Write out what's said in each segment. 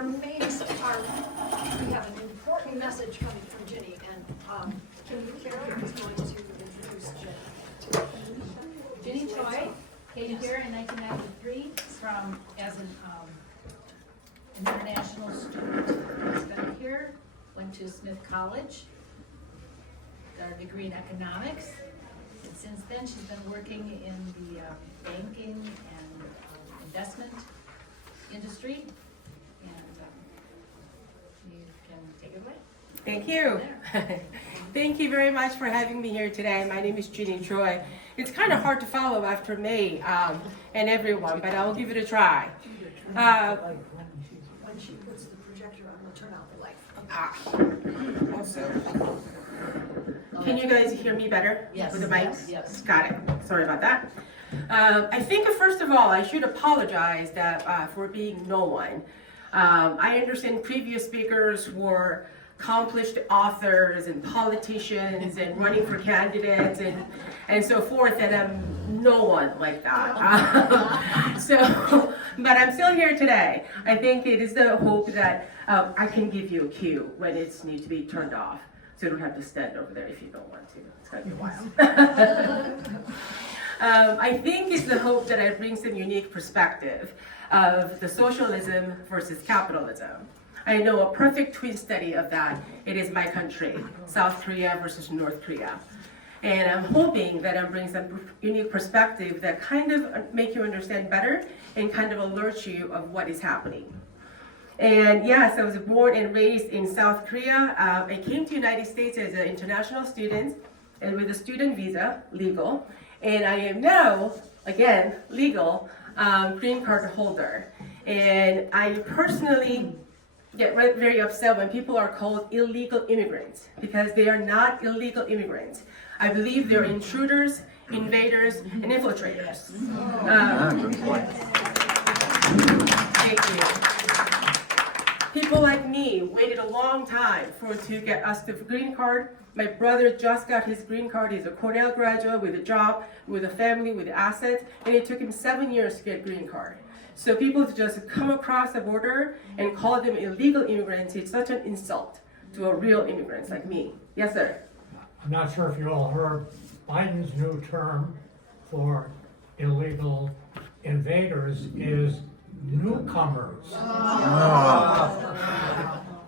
we have an important message coming from Jinny, and Kara is going to introduce Jinny. Jinny Choi came here in 1993 as an international student. Studied here, went to Smith College, got a degree in economics, and since then she's been working in the banking and investment industry. And you can take it away. Thank you. Thank you very much for having me here today. My name is Jinny Choi. It's kind of hard to follow after me and everyone, but I'll give it a try. When she puts the projector on, we'll turn out the light. Also, can you guys hear me better? Yes. With the mics? Yes. Got it. Sorry about that. I think first of all, I should apologize for being no one. I understand previous speakers were accomplished authors and politicians and running for candidates and so forth, and I'm no one like that. But I'm still here today. I think it is the hope that I can give you a cue when it's need to be turned off, so you don't have to stand over there if you don't want to. It's gonna be a while. I think it's the hope that I bring some unique perspective of the socialism versus capitalism. I know a perfect twin study of that. It is my country, South Korea versus North Korea. And I'm hoping that I bring some unique perspective that kind of make you understand better and kind of alert you of what is happening. And yes, I was born and raised in South Korea. I came to the United States as an international student and with a student visa, legal. And I am now, again, legal green card holder. And I personally get very upset when people are called illegal immigrants because they are not illegal immigrants. I believe they're intruders, invaders, and infiltrators. Thank you. People like me waited a long time to get us the green card. My brother just got his green card. He's a Cornell graduate with a job, with a family, with assets, and it took him 7 years to get a green card. So people to just come across the border and call them illegal immigrants, it's such an insult to a real immigrants like me. Yes, sir? I'm not sure if you all heard Biden's new term for illegal invaders is newcomers.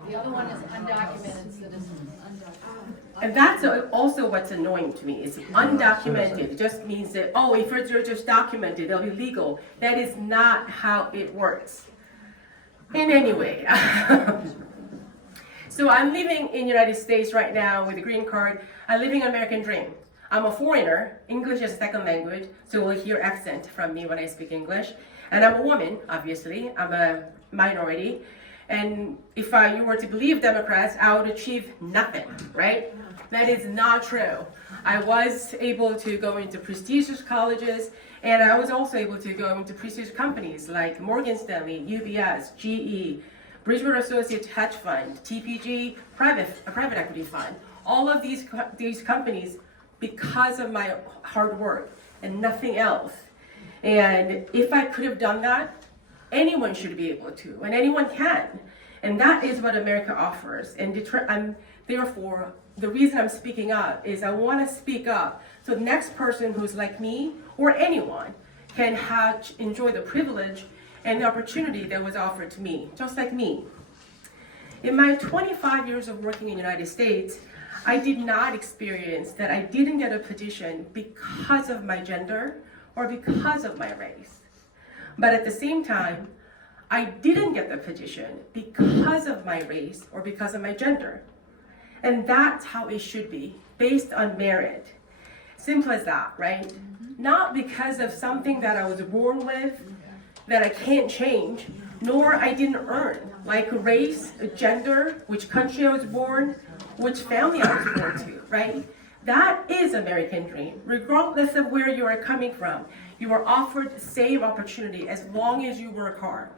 The other one is undocumented citizens. And that's also what's annoying to me. It's undocumented. It just means that, oh, if you're just documented, they'll be legal. That is not how it works. In any way. So I'm living in the United States right now with a green card. I'm living an American dream. I'm a foreigner. English is a second language, so we'll hear accent from me when I speak English. And I'm a woman, obviously. I'm a minority. And if you were to believe Democrats, I would achieve nothing, right? That is not true. I was able to go into prestigious colleges, and I was also able to go into prestigious companies like Morgan Stanley, UBS, GE, Bridgewater Associates Hedge Fund, TPG, private equity fund. All of these companies because of my hard work and nothing else. And if I could have done that, anyone should be able to, and anyone can. And that is what America offers. And therefore, the reason I'm speaking up is I want to speak up so the next person who's like me or anyone can enjoy the privilege and the opportunity that was offered to me, just like me. In my 25 years of working in the United States, I did not experience that I didn't get a position because of my gender or because of my race. But at the same time, I didn't get the position because of my race or because of my gender. And that's how it should be, based on merit. Simple as that, right? Not because of something that I was born with, that I can't change, nor I didn't earn, like race, gender, which country I was born, which family I was born to, right? That is American dream, regardless of where you are coming from. You are offered the same opportunity as long as you work hard.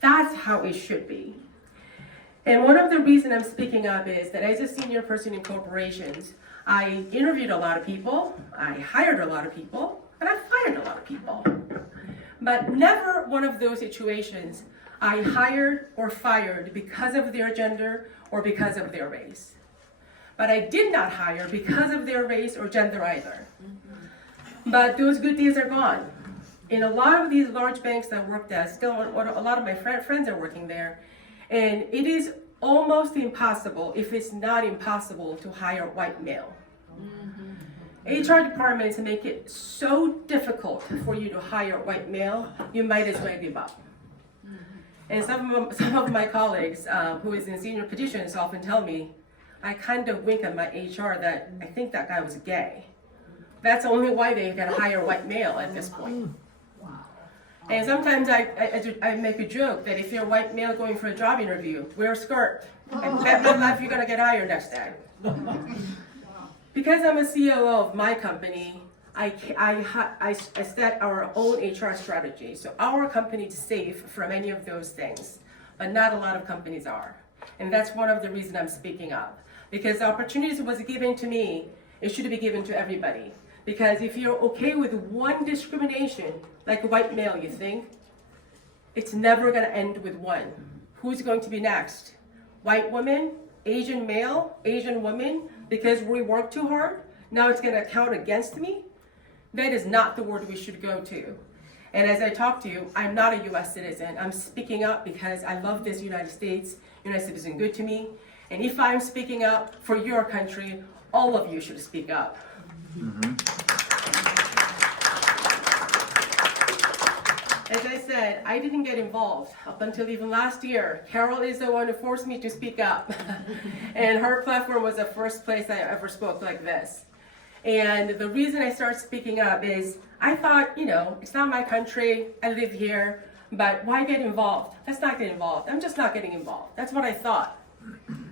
That's how it should be. And one of the reasons I'm speaking up is that as a senior person in corporations, I interviewed a lot of people, I hired a lot of people, and I fired a lot of people. But never one of those situations I hired or fired because of their gender or because of their race. But I did not hire because of their race or gender either. But those good days are gone. In a lot of these large banks that I worked at, still a lot of my friends are working there, and it is almost impossible, if it's not impossible, to hire white male. HR departments make it so difficult for you to hire white male, you might as well give up. And some of my colleagues who is in senior positions often tell me, I kind of wink at my HR that I think that guy was gay. That's only why they can hire white male at this point. And sometimes I make a joke that if you're a white male going for a job interview, wear a skirt. I bet my life you're gonna get hired next day. Because I'm a COO of my company, I set our own HR strategy. So our company is safe from any of those things, but not a lot of companies are. And that's one of the reasons I'm speaking up. Because the opportunities was given to me, it should be given to everybody. Because if you're okay with one discrimination, like a white male, you think, it's never gonna end with one. Who's going to be next? White woman, Asian male, Asian woman, because we work too hard, now it's gonna count against me? That is not the word we should go to. And as I talk to you, I'm not a US citizen. I'm speaking up because I love this United States. United States has been good to me. And if I'm speaking up for your country, all of you should speak up. As I said, I didn't get involved up until even last year. Carol is the one who forced me to speak up. And her platform was the first place I ever spoke like this. And the reason I started speaking up is I thought, it's not my country, I live here, but why get involved? Let's not get involved. I'm just not getting involved. That's what I thought.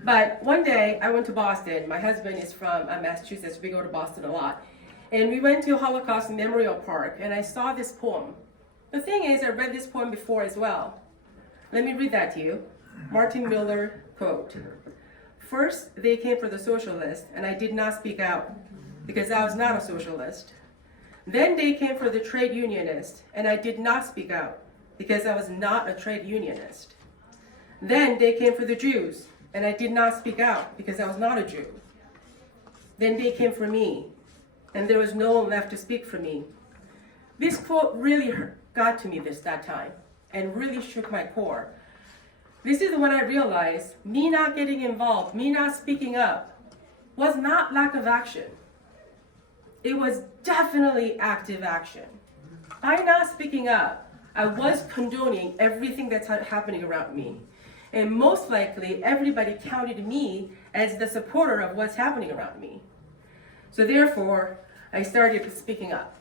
But one day I went to Boston. My husband is from Massachusetts. We go to Boston a lot. And we went to Holocaust Memorial Park and I saw this poem. The thing is, I read this poem before as well. Let me read that to you. Martin Miller quote. First, they came for the socialist and I did not speak out because I was not a socialist. Then they came for the trade unionist and I did not speak out because I was not a trade unionist. Then they came for the Jews and I did not speak out because I was not a Jew. Then they came for me and there was no one left to speak for me. This quote really got to me that time and really shook my core. This is when I realized me not getting involved, me not speaking up was not lack of action. It was definitely active action. By not speaking up, I was condoning everything that's happening around me. And most likely, everybody counted me as the supporter of what's happening around me. So therefore, I started speaking up.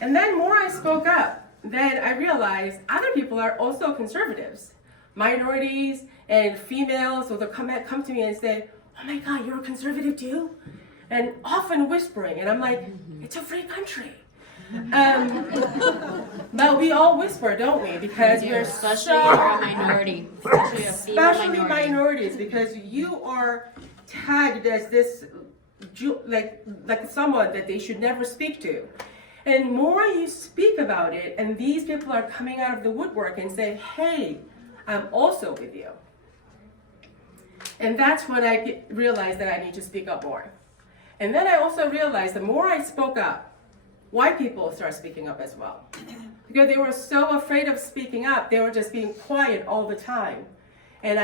And then more I spoke up, then I realized other people are also conservatives. Minorities and females will come to me and say, oh my God, you're a conservative too? And often whispering, and I'm like, it's a free country. But we all whisper, don't we? Because we're especially if you're a minority. Especially minorities, because you are tagged as this, like someone that they should never speak to. And more you speak about it, and these people are coming out of the woodwork and say, hey, I'm also with you. And that's when I realized that I need to speak up more. And then I also realized the more I spoke up, white people started speaking up as well. Because they were so afraid of speaking up, they were just being quiet all the time. And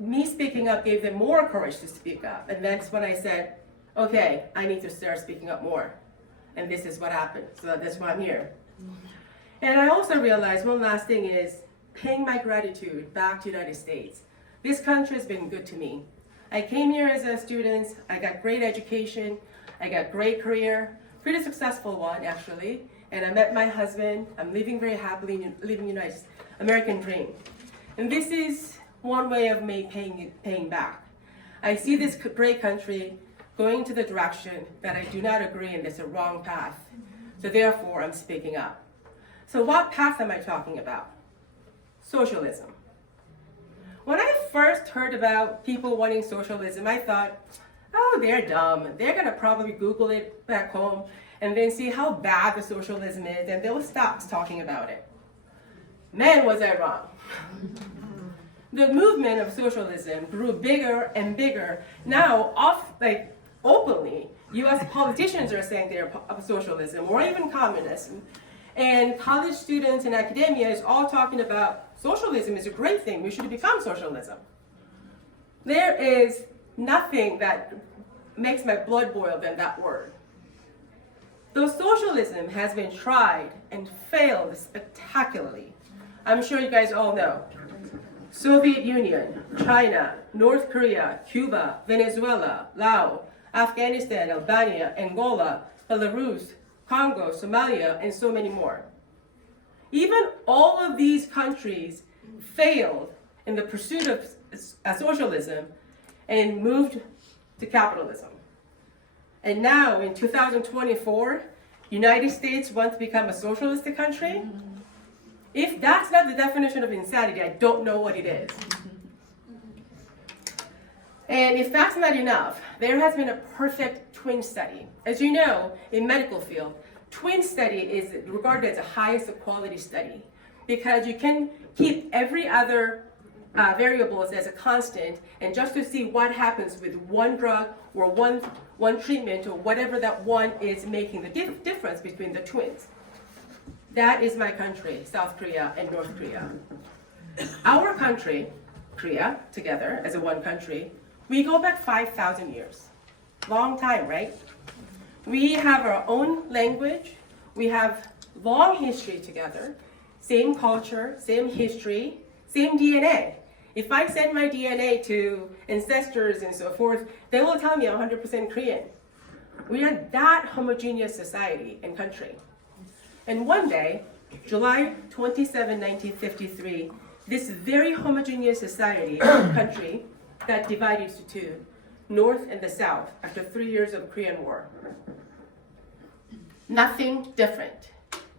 me speaking up gave them more courage to speak up. And that's when I said, okay, I need to start speaking up more. And this is what happened. So that's why I'm here. And I also realized one last thing is paying my gratitude back to the United States. This country has been good to me. I came here as a student, I got great education, I got great career, pretty successful one actually, and I met my husband. I'm living very happily, living United American dream. And this is one way of me paying back. I see this great country going to the direction that I do not agree and it's a wrong path. So therefore, I'm speaking up. So what path am I talking about? Socialism. When I first heard about people wanting socialism, I thought, oh, they're dumb. They're gonna probably Google it back home and then see how bad the socialism is and they'll stop talking about it. Man, was I wrong. The movement of socialism grew bigger and bigger. Now, openly, U.S. politicians are saying they're of socialism or even communism. And college students and academia is all talking about socialism is a great thing. We should become socialism. There is nothing that makes my blood boil than that word. Though socialism has been tried and failed spectacularly, I'm sure you guys all know. Soviet Union, China, North Korea, Cuba, Venezuela, Laos, Afghanistan, Albania, Angola, Belarus, Congo, Somalia, and so many more. Even all of these countries failed in the pursuit of socialism and moved to capitalism. And now in 2024, United States wants to become a socialistic country. If that's not the definition of insanity, I don't know what it is. And if that's not enough, there has been a perfect twin study. As you know, in medical field, twin study is regarded as the highest quality study because you can keep every other variables as a constant, and just to see what happens with one drug or one treatment or whatever that one is making the difference between the twins. That is my country, South Korea and North Korea. Our country, Korea, together as a one country, we go back 5,000 years. Long time, right? We have our own language. We have long history together. Same culture, same history, same DNA. If I send my DNA to ancestors and so forth, they will tell me I'm 100% Korean. We are that homogeneous society and country. And one day, July 27, 1953, this very homogeneous society and country got divided into two, North and the South, after 3 years of Korean War. Nothing different.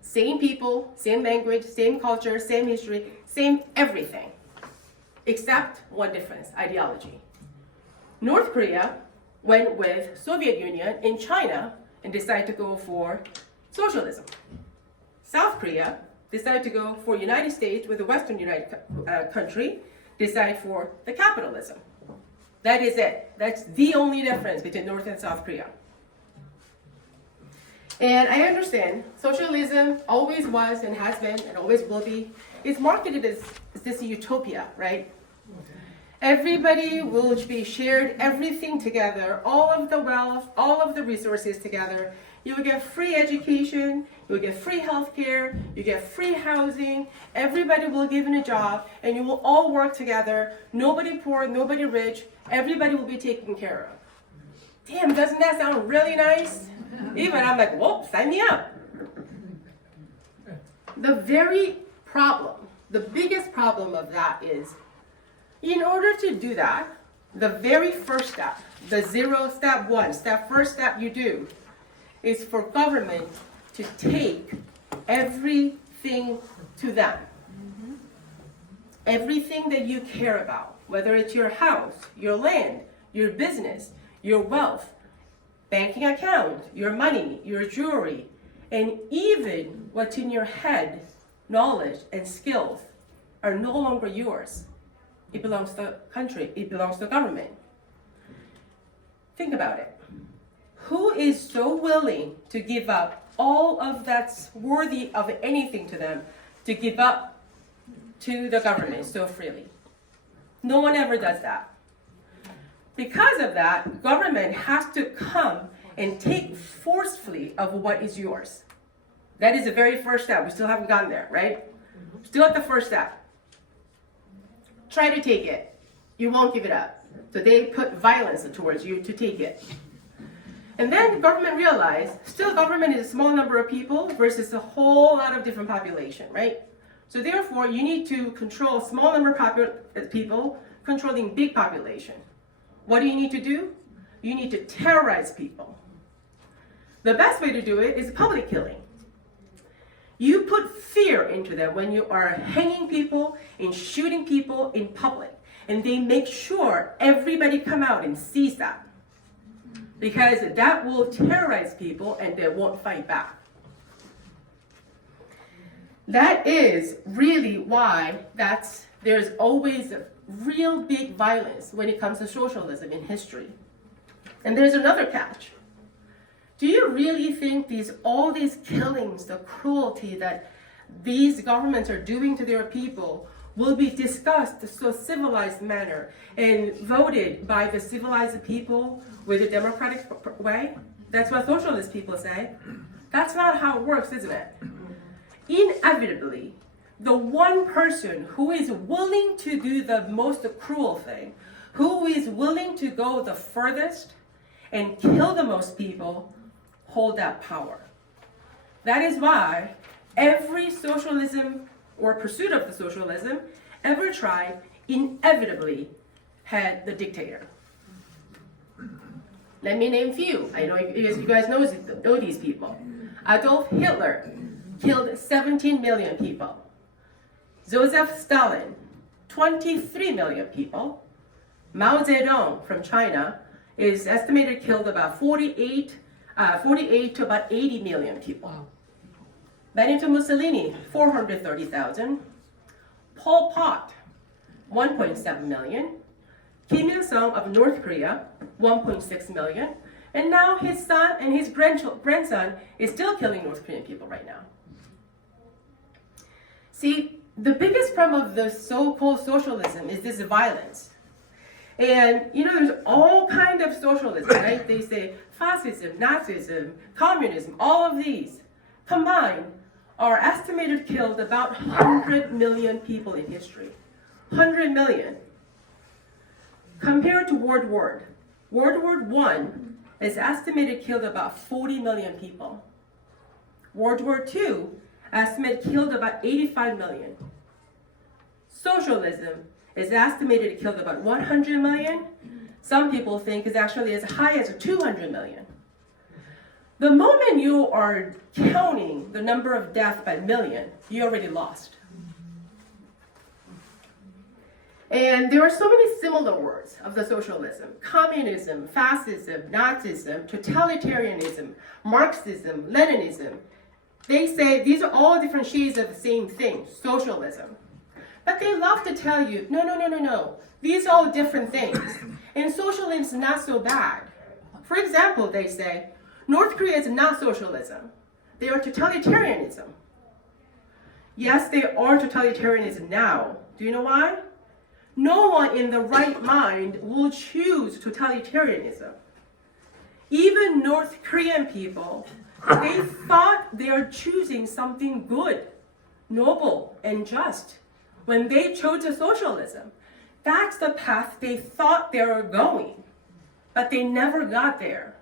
Same people, same language, same culture, same history, same everything. Except one difference, ideology. North Korea went with Soviet Union and China and decided to go for socialism. South Korea decided to go for United States with the Western United country, decided for the capitalism. That is it. That's the only difference between North and South Korea. And I understand socialism always was and has been and always will be. It's marketed as this utopia, right? Everybody will be shared everything together, all of the wealth, all of the resources together. You will get free education, you will get free healthcare, you get free housing, everybody will be given a job, and you will all work together. Nobody poor, nobody rich, everybody will be taken care of. Damn, doesn't that sound really nice? Even I'm like, whoa, sign me up. The very problem, the biggest problem of that is, in order to do that, the very first step, the first step you do, is for government to take everything to them. Everything that you care about, whether it's your house, your land, your business, your wealth, banking account, your money, your jewelry, and even what's in your head, knowledge and skills are no longer yours. It belongs to the country, it belongs to the government. Think about it. Who is so willing to give up all of that's worthy of anything to them, to give up to the government so freely? No one ever does that. Because of that, government has to come and take forcefully of what is yours. That is the very first step. We still haven't gotten there, right? Still at the first step. Try to take it. You won't give it up. So they put violence towards you to take it. And then the government realized, still government is a small number of people versus a whole lot of different population, right? So therefore, you need to control a small number of people controlling big population. What do you need to do? You need to terrorize people. The best way to do it is public killing. You put fear into them when you are hanging people and shooting people in public. And they make sure everybody come out and sees that. Because that will terrorize people and they won't fight back. That is really why there's always real big violence when it comes to socialism in history. And there's another catch. Do you really think all these killings, the cruelty that these governments are doing to their people will be discussed in so civilized manner and voted by the civilized people with a democratic way? That's what socialist people say. That's not how it works, isn't it? Inevitably, the one person who is willing to do the most cruel thing, who is willing to go the furthest and kill the most people, hold that power. That is why every socialism or pursuit of the socialism ever tried inevitably had the dictator. Let me name a few. I know you guys know these people. Adolf Hitler killed 17 million people. Joseph Stalin, 23 million people. Mao Zedong from China is estimated killed about 48 to about 80 million people. Benito Mussolini, 430,000. Pol Pot, 1.7 million. Kim Il-sung of North Korea, 1.6 million. And now his son and his grandson is still killing North Korean people right now. See, the biggest problem of the so-called socialism is this violence. And there's all kinds of socialism, right? They say fascism, Nazism, communism, all of these combined are estimated killed about 100 million people in history. 100 million. Compared to World War I is estimated killed about 40 million people. World War II estimated killed about 85 million. Socialism is estimated killed about 100 million. Some people think it's actually as high as 200 million. The moment you are counting the number of deaths by million, you already lost. And there are so many similar words of the socialism: communism, fascism, Nazism, totalitarianism, Marxism, Leninism. They say these are all different shades of the same thing, socialism. But they love to tell you, no. These are all different things. And socialism is not so bad. For example, they say, North Korea is not socialism. They are totalitarianism. Yes, they are totalitarianism now. Do you know why? No one in the right mind will choose totalitarianism. Even North Korean people, they thought they are choosing something good, noble, and just when they chose socialism. That's the path they thought they were going, but they never got there.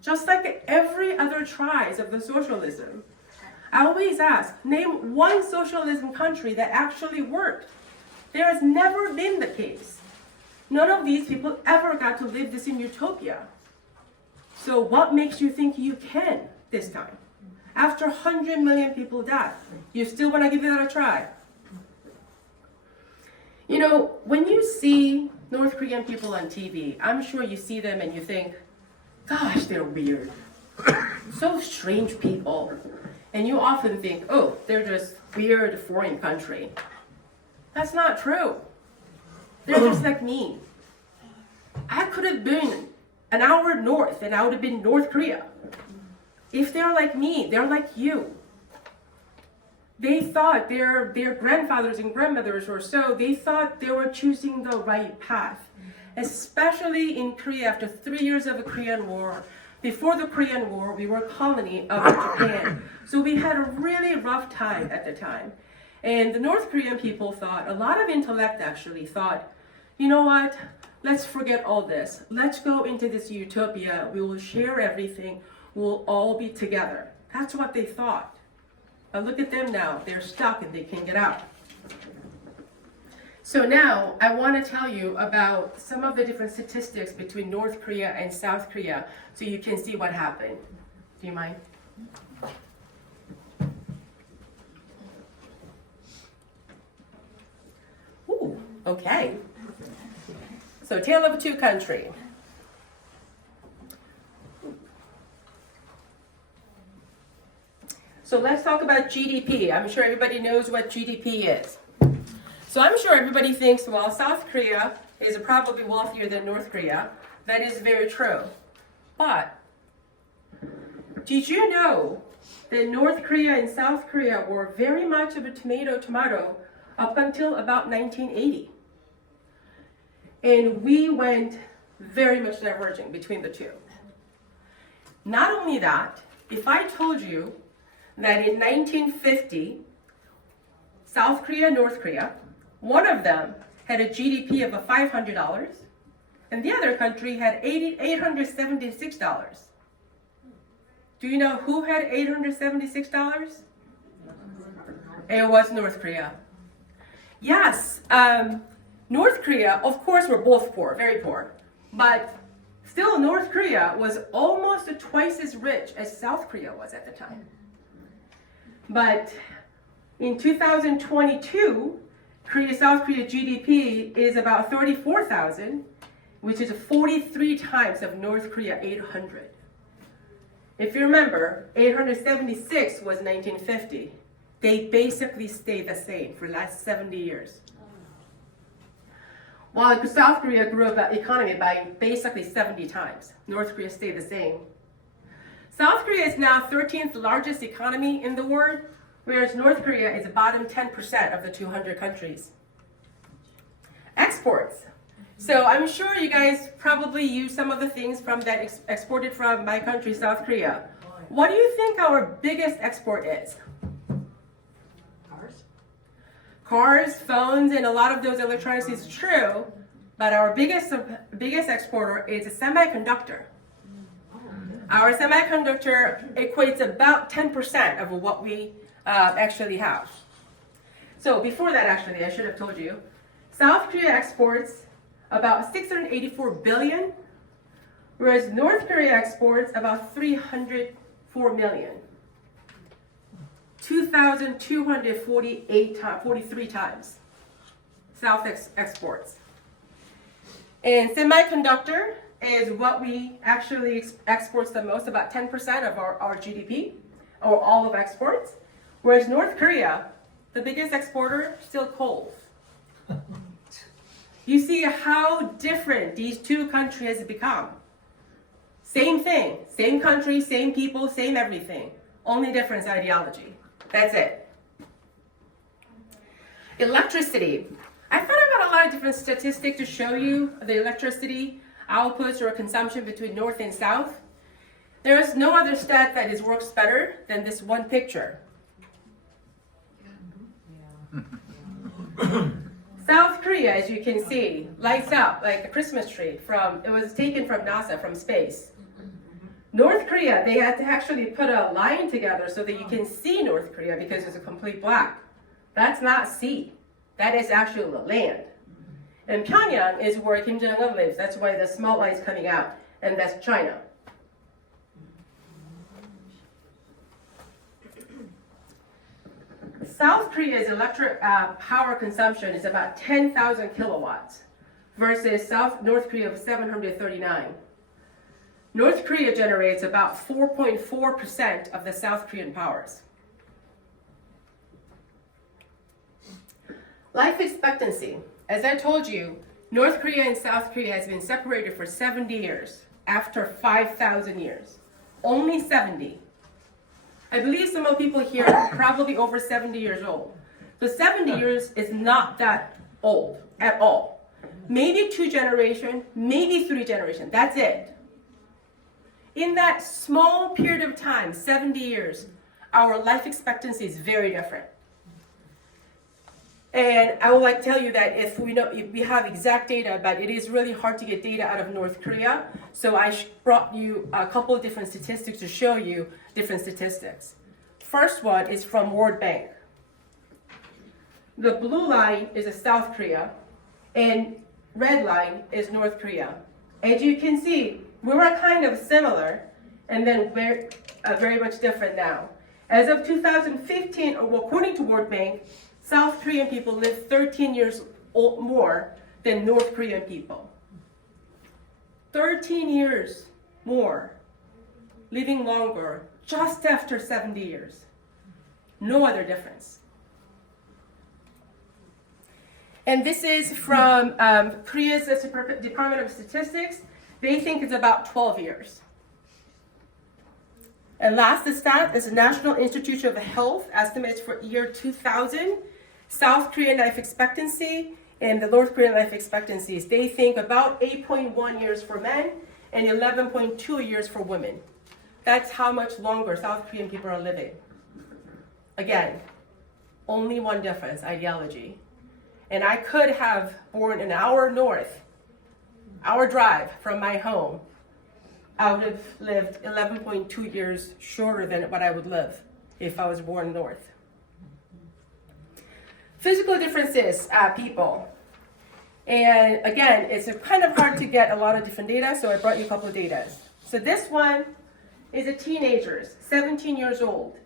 Just like every other tries of the socialism. I always ask, name one socialism country that actually worked. There has never been the case. None of these people ever got to live this in utopia. So what makes you think you can this time? After 100 million people died, you still want to give it a try? When you see North Korean people on TV, I'm sure you see them and you think, gosh, they're weird. So strange people. And you often think, oh, they're just weird foreign country. That's not true. They're just like me. I could have been an hour north and I would have been North Korea. If they're like me, they're like you. They thought their grandfathers and grandmothers or so, they thought they were choosing the right path. Especially in Korea after 3 years of the Korean War. Before the Korean War, we were a colony of Japan. So we had a really rough time at the time. And the North Korean people thought, a lot of intellect actually thought, you know what, let's forget all this. Let's go into this utopia. We will share everything. We'll all be together. That's what they thought. But look at them now. They're stuck and they can't get out. So now I want to tell you about some of the different statistics between North Korea and South Korea so you can see what happened. Do you mind? Ooh, okay. So tale of two countries. So let's talk about GDP. I'm sure everybody knows what GDP is. So I'm sure everybody thinks, well, South Korea is probably wealthier than North Korea. That is very true. But did you know that North Korea and South Korea were very much of a tomato up until about 1980? And we went very much diverging between the two. Not only that, if I told you that in 1950, South Korea and North Korea, one of them had a GDP of $500, and the other country had $876. Do you know who had $876? It was North Korea. Yes, North Korea, of course, were both poor, very poor, but still North Korea was almost twice as rich as South Korea was at the time. But in 2022, South Korea GDP is about 34,000, which is 43 times of North Korea 800. If you remember, 876 was 1950. They basically stayed the same for the last 70 years. While South Korea grew the economy by basically 70 times, North Korea stayed the same. South Korea is now 13th largest economy in the world, whereas North Korea is the bottom 10% of the 200 countries. Exports. So I'm sure you guys probably use some of the things from that exported from my country, South Korea. What do you think our biggest export is? Cars, phones, and a lot of those electronics is true, but our biggest exporter is a semiconductor. Our semiconductor equates about 10% of what we actually have. So before that, actually, I should have told you, South Korea exports about 684 billion, whereas North Korea exports about 304 million. 2,243 times South exports. And semiconductor is what we actually exports the most, about 10% of our GDP, or all of exports. Whereas North Korea, the biggest exporter, still coal. You see how different these two countries have become. Same thing, same country, same people, same everything. Only difference ideology. That's it. Electricity. I thought about a lot of different statistics to show you the electricity outputs or consumption between North and South. There is no other stat that works better than this one picture. South Korea, as you can see, lights up like a Christmas tree. It was taken from NASA, from space. North Korea, they had to actually put a line together so that you can see North Korea because it's a complete black. That's not sea. That is actually the land. And Pyongyang is where Kim Jong-un lives. That's why the small light is coming out. And that's China. South Korea's electric power consumption is about 10,000 kilowatts versus North Korea of 739. North Korea generates about 4.4% of the South Korean powers. Life expectancy. As I told you, North Korea and South Korea has been separated for 70 years after 5,000 years. Only 70. I believe some of people here are probably over 70 years old. So 70 years is not that old at all. Maybe 2 generations, maybe 3 generations. That's it. In that small period of time, 70 years, our life expectancy is very different. And I would like to tell you that if we have exact data, but it is really hard to get data out of North Korea. So I brought you a couple of different statistics to show you different statistics. First one is from World Bank. The blue line is South Korea, and red line is North Korea. As you can see, we were kind of similar, and then we're very much different now. As of 2015, according to World Bank, South Korean people live 13 years more than North Korean people. 13 years more, living longer, just after 70 years. No other difference. And this is from Korea's Department of Statistics. They think it's about 12 years. And last stat is the National Institute of Health estimates for year 2000, South Korean life expectancy and the North Korean life expectancies. They think about 8.1 years for men and 11.2 years for women. That's how much longer South Korean people are living. Again, only one difference, ideology. And I could have born an hour north, hour drive from my home. I would have lived 11.2 years shorter than what I would live if I was born north. Physical differences, people. And again, it's kind of hard to get a lot of different data, so I brought you a couple of data. So this one is a teenagers, 17 years old.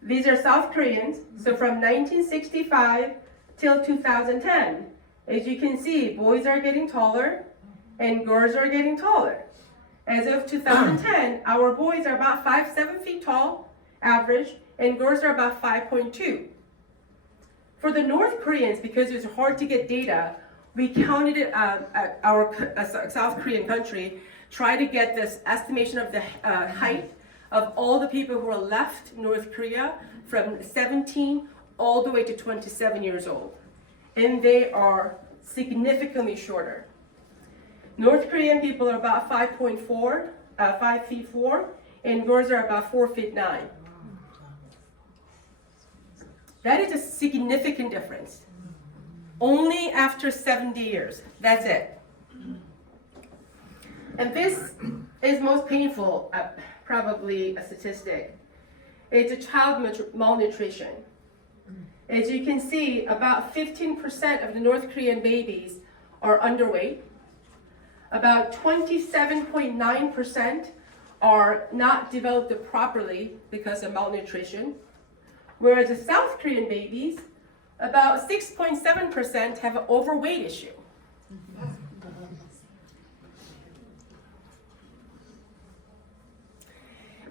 These are South Koreans, so from 1965 till 2010. As you can see, boys are getting taller and girls are getting taller. As of 2010, our boys are about 5'7" feet tall, average, and girls are about 5.2. For the North Koreans, because it was hard to get data, we counted it our South Korean country, try to get this estimation of the height of all the people who are left North Korea from 17 all the way to 27 years old. And they are significantly shorter. North Korean people are about 5'4", 5 feet 4, and girls are about 4 feet 9. That is a significant difference. Only after 70 years, that's it. And this is most painful, probably a statistic. It's a child malnutrition. As you can see, about 15% of the North Korean babies are underweight. About 27.9% are not developed properly because of malnutrition. Whereas the South Korean babies, about 6.7% have an overweight issue.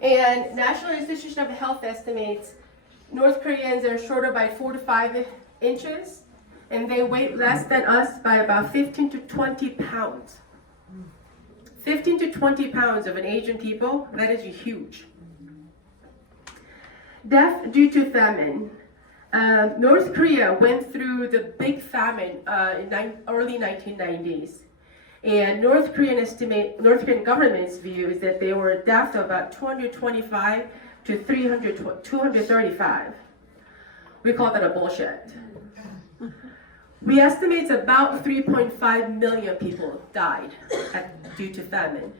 And National Institute of Health estimates North Koreans are shorter by 4 to 5 inches, and they weigh less than us by about 15 to 20 pounds. 15 to 20 pounds of an Asian people, that is huge. Death due to famine. North Korea went through the big famine in early 1990s. And North Korean government's view is that there were deaths of about 225 to 235. We call that a bullshit. We estimate about 3.5 million people died due to famine.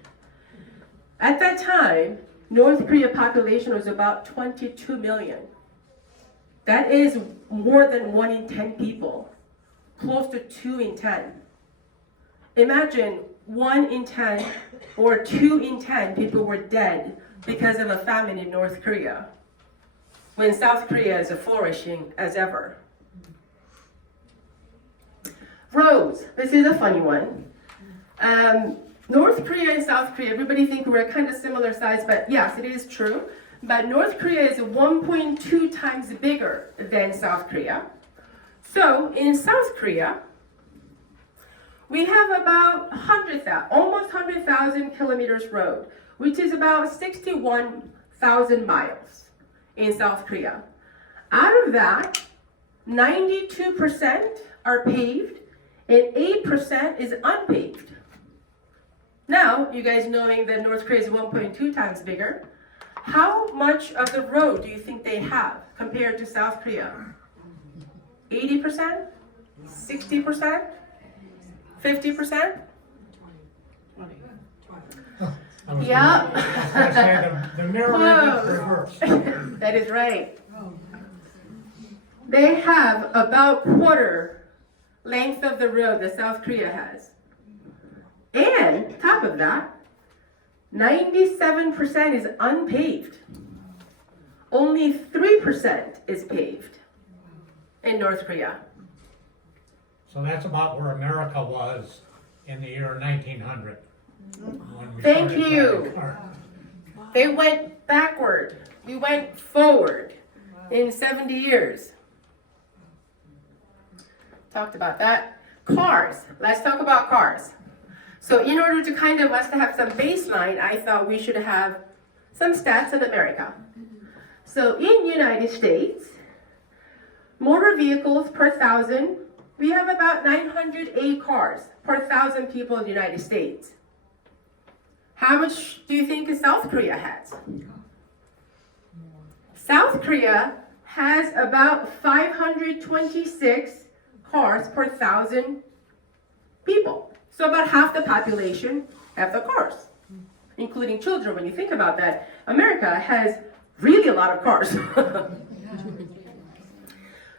At that time, North Korea population was about 22 million. That is more than 1 in 10 people, close to 2 in 10. Imagine 1 in 10 or 2 in 10 people were dead because of a famine in North Korea, when South Korea is flourishing as ever. Roads, this is a funny one. North Korea and South Korea, everybody think we're kind of similar size, but yes, it is true. But North Korea is 1.2 times bigger than South Korea. So in South Korea, we have about almost 100,000 kilometers road, which is about 61,000 miles in South Korea. Out of that, 92% are paved and 8% is unpaved. Now, you guys knowing that North Korea is 1.2 times bigger, how much of the road do you think they have compared to South Korea? 80%? 60%? 50%? Yeah. The mirror is reversed. That is right. They have about quarter length of the road that South Korea has. And top of that, 97% is unpaved. Only 3% is paved in North Korea. So that's about where America was in the year 1900. when we Thank started you. driving cars. They went backward. We went forward. in 70 years. Talked about that. Cars. Let's talk about cars. So in order to kind of us to have some baseline, I thought we should have some stats in America. So in United States, motor vehicles per thousand, we have about 908 cars per thousand people in the United States. How much do you think South Korea has? South Korea has about 526 cars per thousand people. So about half the population have the cars, including children. When you think about that, America has really a lot of cars.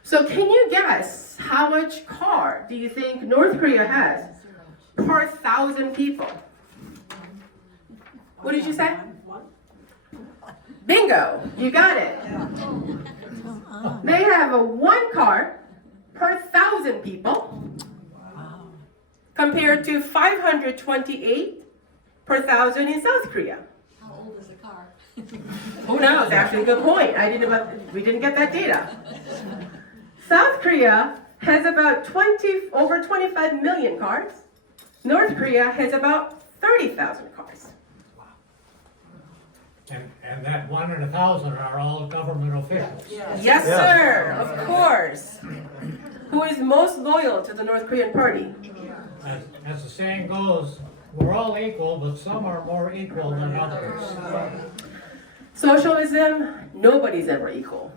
So can you guess how much car do you think North Korea has per thousand people? What did you say? Bingo, you got it. They have a one car per thousand people compared to 528 per thousand in South Korea. How old is the car? Who knows? Actually, good point. We didn't get that data. South Korea has about over 25 million cars. North Korea has about 30,000 cars. And that 1 in 1,000 are all government officials. Yes, sir. Of course. Who is most loyal to the North Korean party? As the saying goes, we're all equal, but some are more equal than others. Socialism, nobody's ever equal.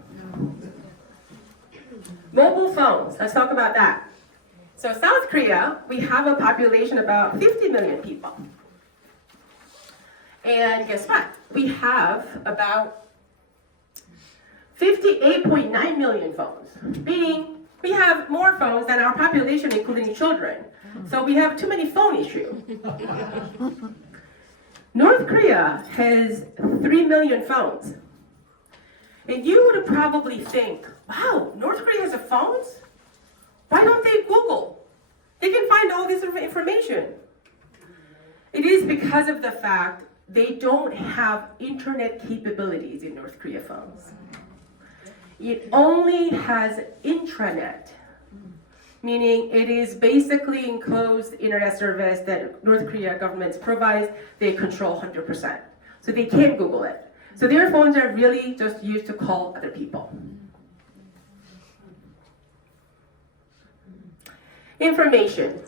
Mobile phones, let's talk about that. So South Korea, we have a population about 50 million people. And guess what? We have about 58.9 million phones, meaning we have more phones than our population, including children. So we have too many phone issues. North Korea has 3 million phones. And you would probably think, wow, North Korea has phones? Why don't they Google? They can find all this information. It is because of the fact they don't have internet capabilities in North Korea phones. It only has intranet, meaning it is basically enclosed internet service that North Korea government provides. They control 100%. So they can't Google it. So their phones are really just used to call other people. Information.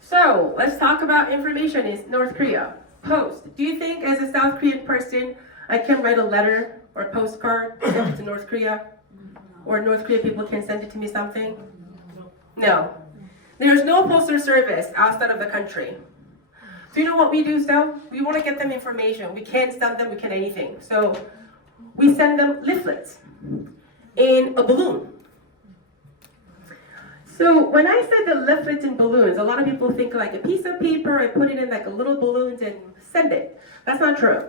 So let's talk about information in North Korea. Post. Do you think as a South Korean person, I can write a letter or postcard send it to North Korea? Or North Korean people can send it to me something? No. There's no postal service outside of the country. So you know what we do, so? We want to get them information. We can't send them, we can't anything. So we send them leaflets in a balloon. So when I said the leaflets in balloons, a lot of people think like a piece of paper, I put it in like a little balloons and send it. That's not true.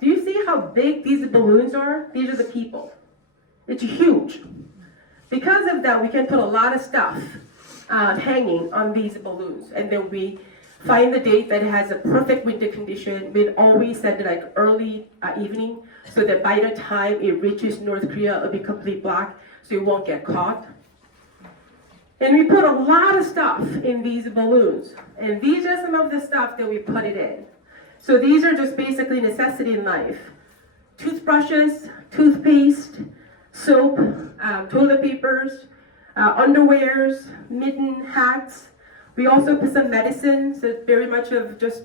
Do you see how big these balloons are? These are the people. It's huge. Because of that, we can put a lot of stuff hanging on these balloons. And then we find the date that has a perfect winter condition. We'd always send it like early evening so that by the time it reaches North Korea, it'll be complete black so it won't get caught. And we put a lot of stuff in these balloons. And these are some of the stuff that we put it in. So these are just basically necessity in life. Toothbrushes, toothpaste, soap, toilet papers, underwears, mitten, hats. We also put some medicine, so very much of just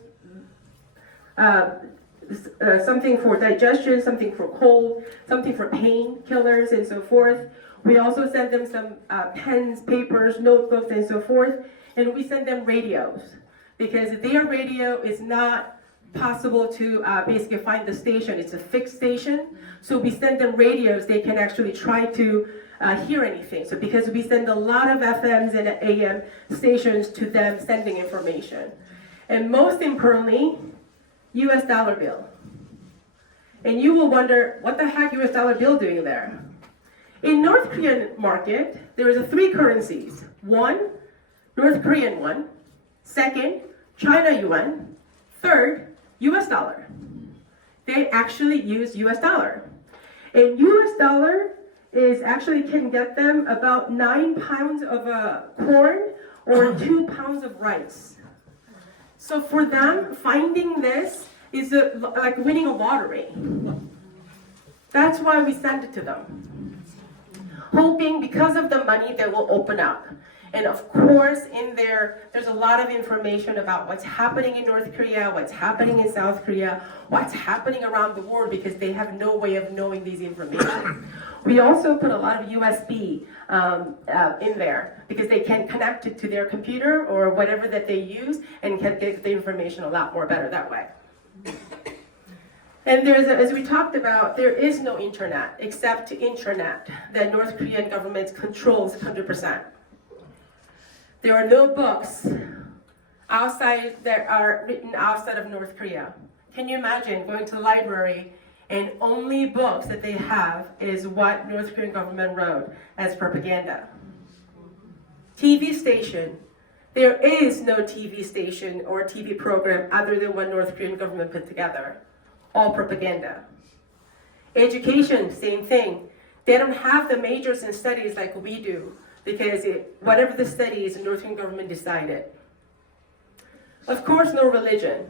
something for digestion, something for cold, something for pain killers, and so forth. We also send them some pens, papers, notebooks, and so forth. And we send them radios, because their radio is not possible to basically find the station. It's a fixed station. So we send them radios, they can actually try to hear anything. So because we send a lot of FMs and AM stations to them sending information. And most importantly, US dollar bill. And you will wonder, what the heck US dollar bill doing there? In North Korean market, there is 3 currencies. 1, North Korean won. 2nd, China yuan. 3rd, US dollar. They actually use US dollar. In US dollar is actually can get them about 9 pounds of corn or 2 pounds of rice. So for them, finding this is like winning a lottery. That's why we send it to them. Hoping because of the money they will open up. And of course, in there's a lot of information about what's happening in North Korea, what's happening in South Korea, what's happening around the world because they have no way of knowing these information. We also put a lot of USB in there because they can connect it to their computer or whatever that they use and can get the information a lot more better that way. And as we talked about, there is no internet except intranet that North Korean government controls 100%. There are no books outside that are written outside of North Korea. Can you imagine going to the library and only books that they have is what North Korean government wrote as propaganda? TV station. There is no TV station or TV program other than what North Korean government put together. All propaganda. Education, same thing. They don't have the majors and studies like we do because whatever the studies, the North Korean government decided. Of course, no religion.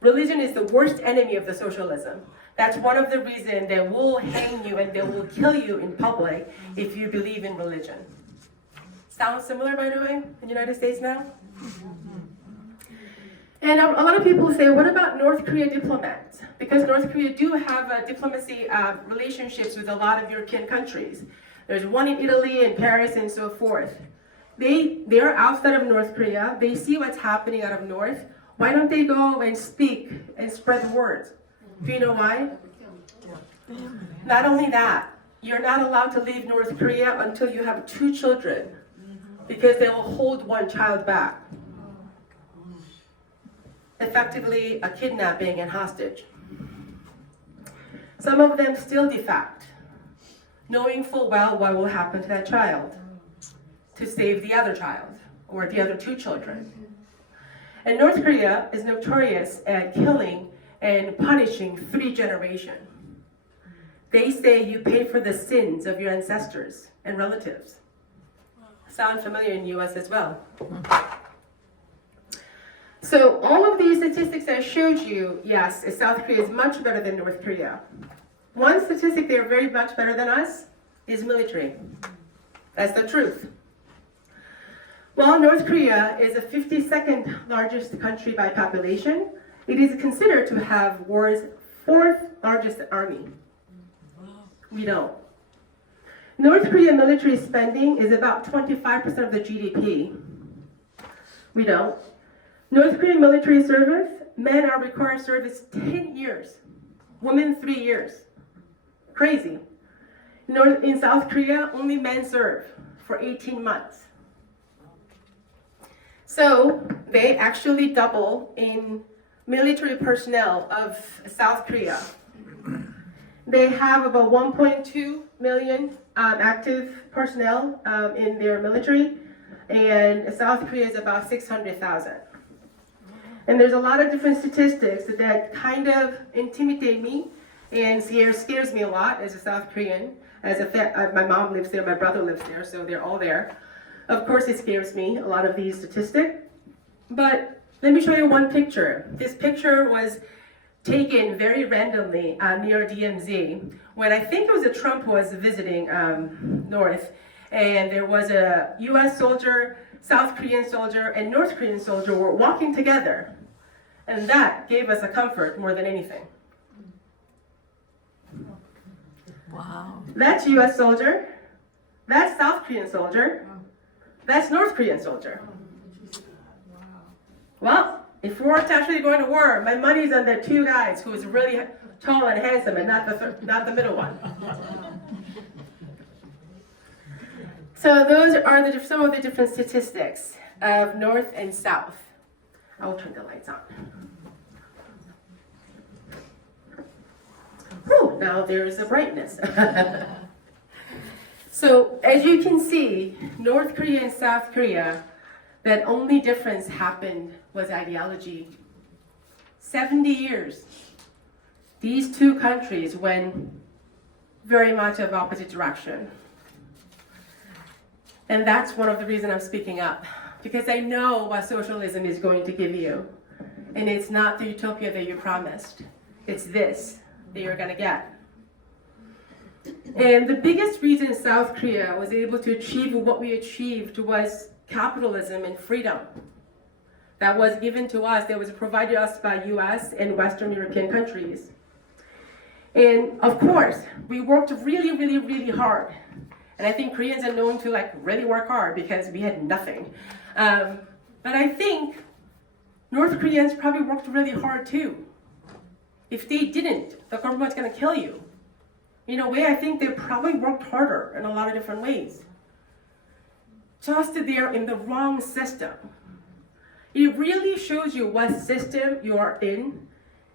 Religion is the worst enemy of the socialism. That's one of the reasons they will hang you and they will kill you in public if you believe in religion. Sounds similar, by the way, in the United States now? And a lot of people say, what about North Korea diplomats? Because North Korea do have diplomacy relationships with a lot of European countries. There's one in Italy and Paris and so forth. They're outside of North Korea. They see what's happening out of North. Why don't they go and speak and spread the word? Do you know why? Not only that, you're not allowed to leave North Korea until you have 2 children because they will hold one child back. Effectively a kidnapping and hostage. Some of them still defect, knowing full well what will happen to that child to save the other child or the other 2 children. And North Korea is notorious at killing and punishing 3 generations. They say you pay for the sins of your ancestors and relatives. Sound familiar in the US as well. So all of these statistics I showed you, yes, South Korea is much better than North Korea. One statistic they're very much better than us is military. That's the truth. While North Korea is the 52nd largest country by population, it is considered to have world's 4th largest army. We don't. North Korean military spending is about 25% of the GDP. We don't. North Korean military service, men are required service 10 years, women 3 years. Crazy. In South Korea, only men serve for 18 months. So they actually double in military personnel of South Korea. They have about 1.2 million active personnel in their military, and South Korea is about 600,000. And there's a lot of different statistics that kind of intimidate me and scares me a lot as a South Korean. My mom lives there, my brother lives there, so they're all there. Of course it scares me, a lot of these statistics. But let me show you one picture. This picture was taken very randomly near DMZ when I think it was Trump was visiting North, and there was a US soldier, South Korean soldier, and North Korean soldier were walking together. And that gave us a comfort more than anything. Wow. That's US soldier. That's South Korean soldier. That's North Korean soldier. Well, if we're actually going to war, my money's on the 2 guys who is really tall and handsome and not the middle one. So those are some of the different statistics of North and South. I will turn the lights on. Whew, now there's the brightness. So as you can see, North Korea and South Korea, that only difference happened was ideology. 70 years. These 2 countries, when very much of opposite direction. And that's one of the reasons I'm speaking up, because I know what socialism is going to give you. And it's not the utopia that you promised. It's this that you're going to get. And the biggest reason South Korea was able to achieve what we achieved was capitalism and freedom that was given to us, that was provided us by US and Western European countries. And of course, we worked really, really, really hard. And I think Koreans are known to really work hard because we had nothing. But I think North Koreans probably worked really hard too. If they didn't, the government's gonna kill you. In a way, I think they probably worked harder in a lot of different ways. Just that they're in the wrong system. It really shows you what system you are in.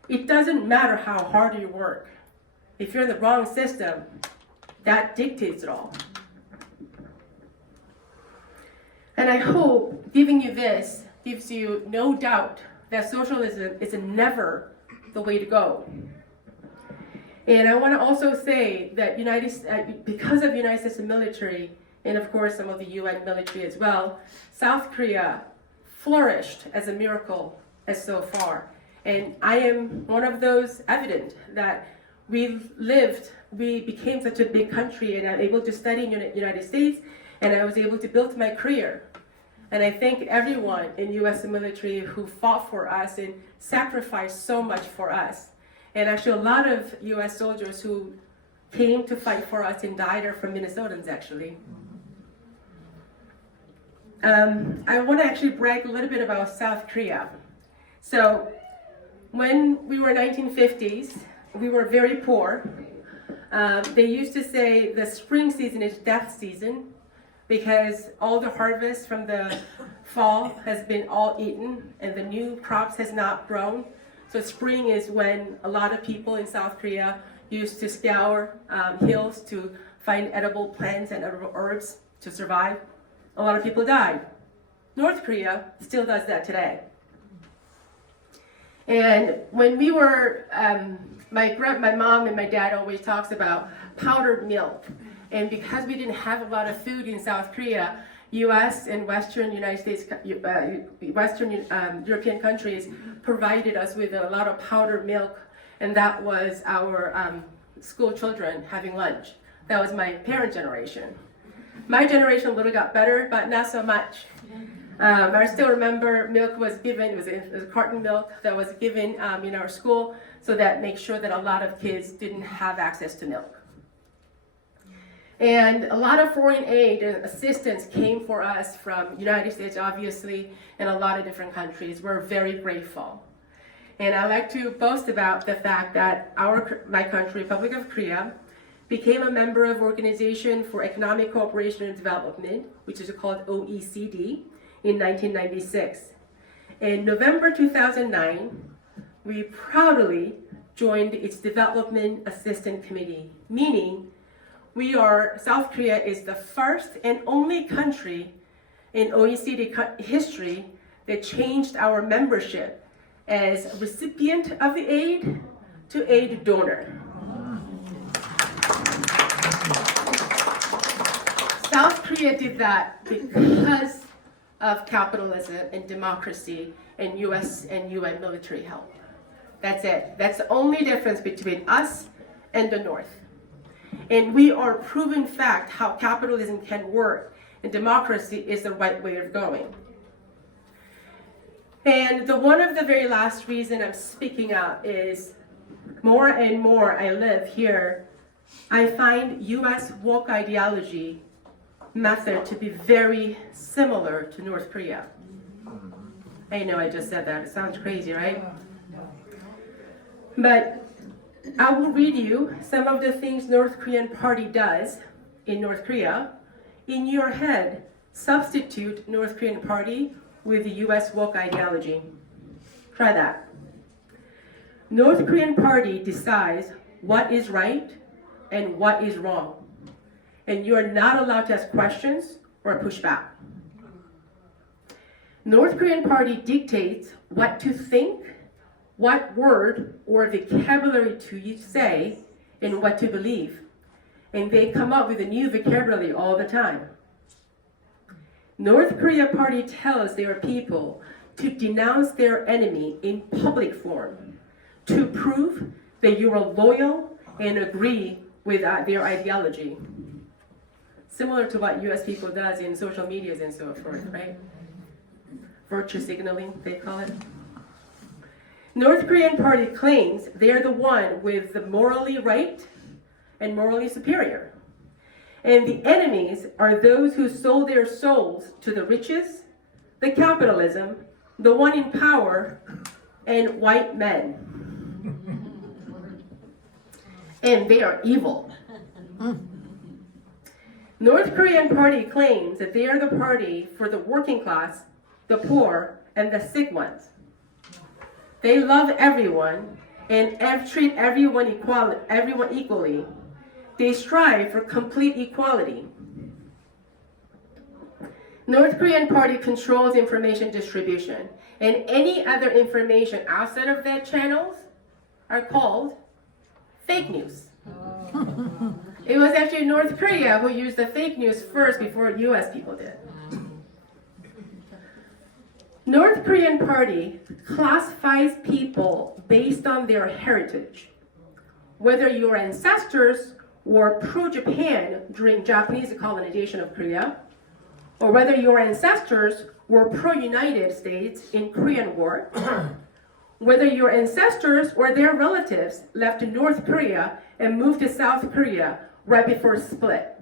It doesn't matter how hard you work. If you're in the wrong system, that dictates it all. And I hope giving you this gives you no doubt that socialism is never the way to go. And I want to also say that because of the United States military, and of course some of the UN military as well, South Korea flourished as a miracle as so far. And I am one of those evident that we became such a big country, and I'm able to study in the United States, and I was able to build my career. And I thank everyone in US military who fought for us and sacrificed so much for us. And actually a lot of US soldiers who came to fight for us and died are from Minnesotans actually. I want to actually brag a little bit about South Korea. So when we were 1950s, we were very poor. They used to say the spring season is death season because all the harvest from the fall has been all eaten and the new crops has not grown. So spring is when a lot of people in South Korea used to scour hills to find edible plants and edible herbs to survive. A lot of people died. North Korea still does that today. And when we were, my mom and my dad always talks about powdered milk. And because we didn't have a lot of food in South Korea, U.S. and Western United States, Western European countries provided us with a lot of powdered milk, and that was our school children having lunch. That was my parent generation. My generation a little got better, but not so much. I still remember milk was given, it was a carton milk that was given in our school, so that makes sure that a lot of kids didn't have access to milk. And a lot of foreign aid and assistance came for us from United States, obviously, and a lot of different countries. We're very grateful. And I like to boast about the fact that my country, Republic of Korea, became a member of Organization for Economic Cooperation and Development, which is called OECD, in 1996. In November 2009, we proudly joined its Development Assistance Committee, meaning South Korea is the first and only country in OECD history that changed our membership as recipient of the aid to aid donor. South Korea did that because of capitalism and democracy and US and UN military help. That's it. That's the only difference between us and the North. And we are proven fact how capitalism can work and democracy is the right way of going. And one of the very last reason I'm speaking up is more and more I live here, I find US woke ideology method to be very similar to North Korea. I know I just said that, it sounds crazy, right? But I will read you some of the things North Korean party does in North Korea. In your head, substitute North Korean party with the US woke ideology. Try that. North Korean party decides what is right and what is wrong. And you are not allowed to ask questions or push back. North Korean party dictates what to think, what word or vocabulary to say, and what to believe. and they come up with a new vocabulary all the time. North Korea party tells their people to denounce their enemy in public form, to prove that you are loyal and agree with their ideology. Similar to what US people does in social medias and so forth, right? Virtue signaling, they call it. North Korean party claims they are the one with the morally right and morally superior. And the enemies are those who sold their souls to the riches, the capitalism, the one in power, and white men. And they are evil. North Korean party claims that they are the party for the working class, the poor, and the sick ones. They love everyone and treat everyone equally. They strive for complete equality. North Korean party controls information distribution, and any other information outside of that channels are called fake news. It was actually North Korea who used the fake news first before US people did. North Korean party classifies people based on their heritage. Whether your ancestors were pro-Japan during Japanese colonization of Korea, or whether your ancestors were pro-United States in Korean War, whether your ancestors or their relatives left North Korea and moved to South Korea right before split.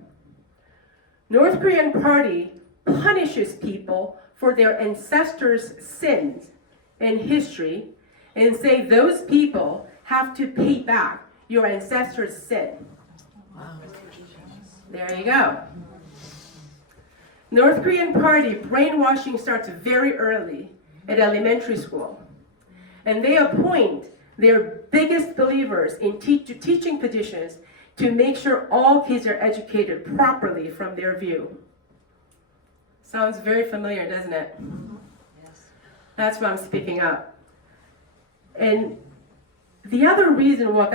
North Korean party punishes people for their ancestors' sins and history and say those people have to pay back your ancestors' sin. There you go. North Korean party brainwashing starts very early at elementary school. And they appoint their biggest believers in teaching positions to make sure all kids are educated properly from their view. Sounds very familiar, doesn't it? Yes. That's why I'm speaking up. And the other reason why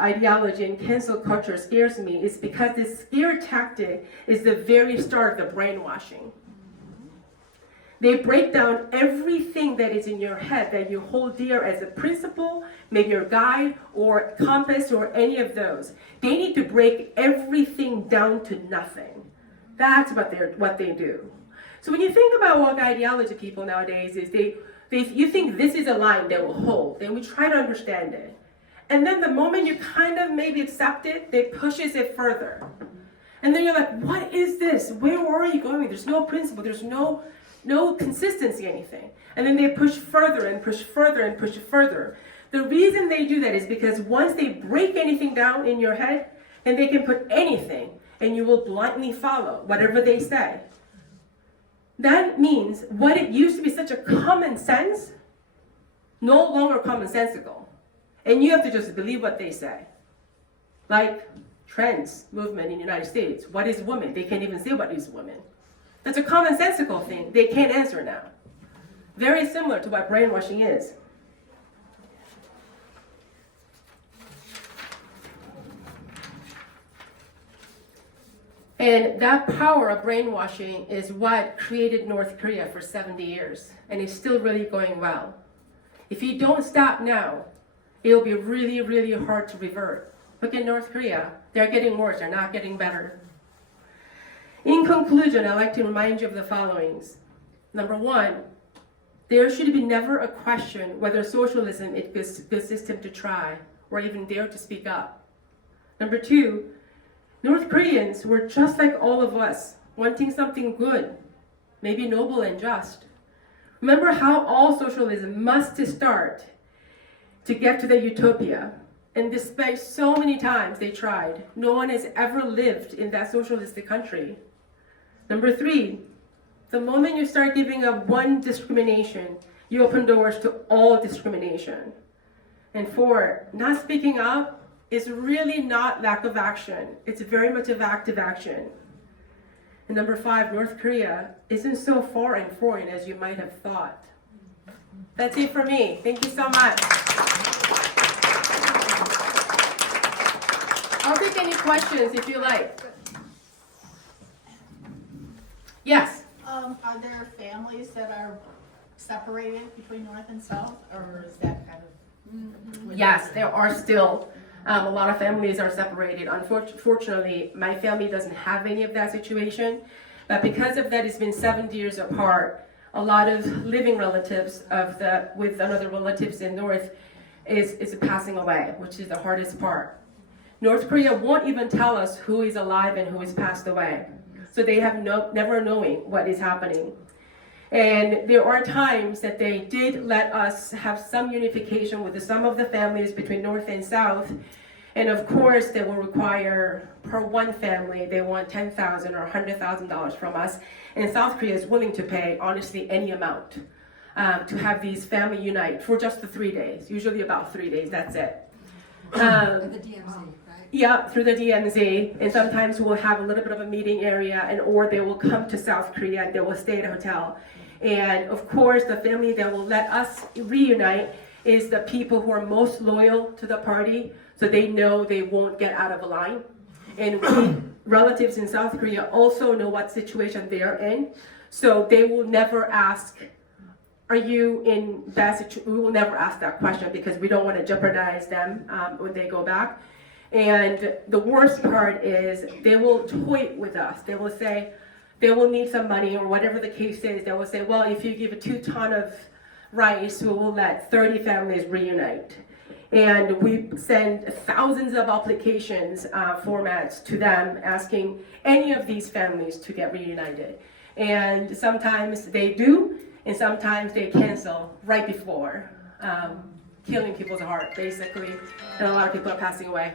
ideology and cancel culture scares me is because this scare tactic is the very start of the brainwashing. They break down everything that is in your head that you hold dear as a principle, maybe your guide or compass or any of those. They need to break everything down to nothing. That's what they do. So when you think about what ideology people nowadays is, you think this is a line that will hold, and we try to understand it. And then the moment you kind of maybe accept it, they pushes it further. And then you're like, what is this? Where are you going? There's no principle. There's no consistency, anything. And then they push further and push further and push further. The reason they do that is because once they break anything down in your head, then they can put anything, and you will blindly follow whatever they say. That means what it used to be such a common sense, no longer commonsensical. And you have to just believe what they say. Like trans movement in the United States. What is woman? They can't even say what is woman. That's a commonsensical thing. They can't answer now. Very similar to what brainwashing is. And that power of brainwashing is what created North Korea for 70 years. And it's still really going well. If you don't stop now, it'll be really, really hard to revert. Look at North Korea. They're getting worse. They're not getting better. In conclusion, I'd like to remind you of the followings. Number one, there should be never a question whether socialism is a good system to try or even dare to speak up. Number two, North Koreans were just like all of us, wanting something good, maybe noble and just. Remember how all socialism must start to get to the utopia. And despite so many times they tried, no one has ever lived in that socialistic country. Number three, the moment you start giving up one discrimination, you open doors to all discrimination. And four, not speaking up is really not lack of action. It's very much of active action. And number five, North Korea isn't so far and foreign as you might have thought. That's it for me. Thank you so much. I'll take any questions if you like. Yes. Are there families that are separated between North and South, or is that kind of? Yes, there are still a lot of families are separated. Unfortunately, my family doesn't have any of that situation, but because of that, it's been 7 years apart. A lot of living relatives with another relatives in North is passing away, which is the hardest part. North Korea won't even tell us who is alive and who is passed away, so they have never knowing what is happening. And there are times that they did let us have some unification with some of the families between North and South. And of course, they will require per one family, they want $10,000 or $100,000 from us. And South Korea is willing to pay, honestly, any amount to have these family unite for just the 3 days, usually about 3 days, that's it. The DMZ, right? Yeah, through the DMZ, and sometimes we'll have a little bit of a meeting area, or they will come to South Korea, they will stay at a hotel. And of course, the family that will let us reunite is the people who are most loyal to the party, so they know they won't get out of a line. And we, relatives in South Korea, also know what situation they are in, so they will never ask, are you in that situation? We will never ask that question because we don't want to jeopardize them when they go back. And the worst part is they will toy with us. They will say, they will need some money or whatever the case is. They will say, well, if you give a 2 tons of rice, we will let 30 families reunite. And we send thousands of applications, formats to them asking any of these families to get reunited. And sometimes they do, and sometimes they cancel right before, killing people's heart, basically. And a lot of people are passing away.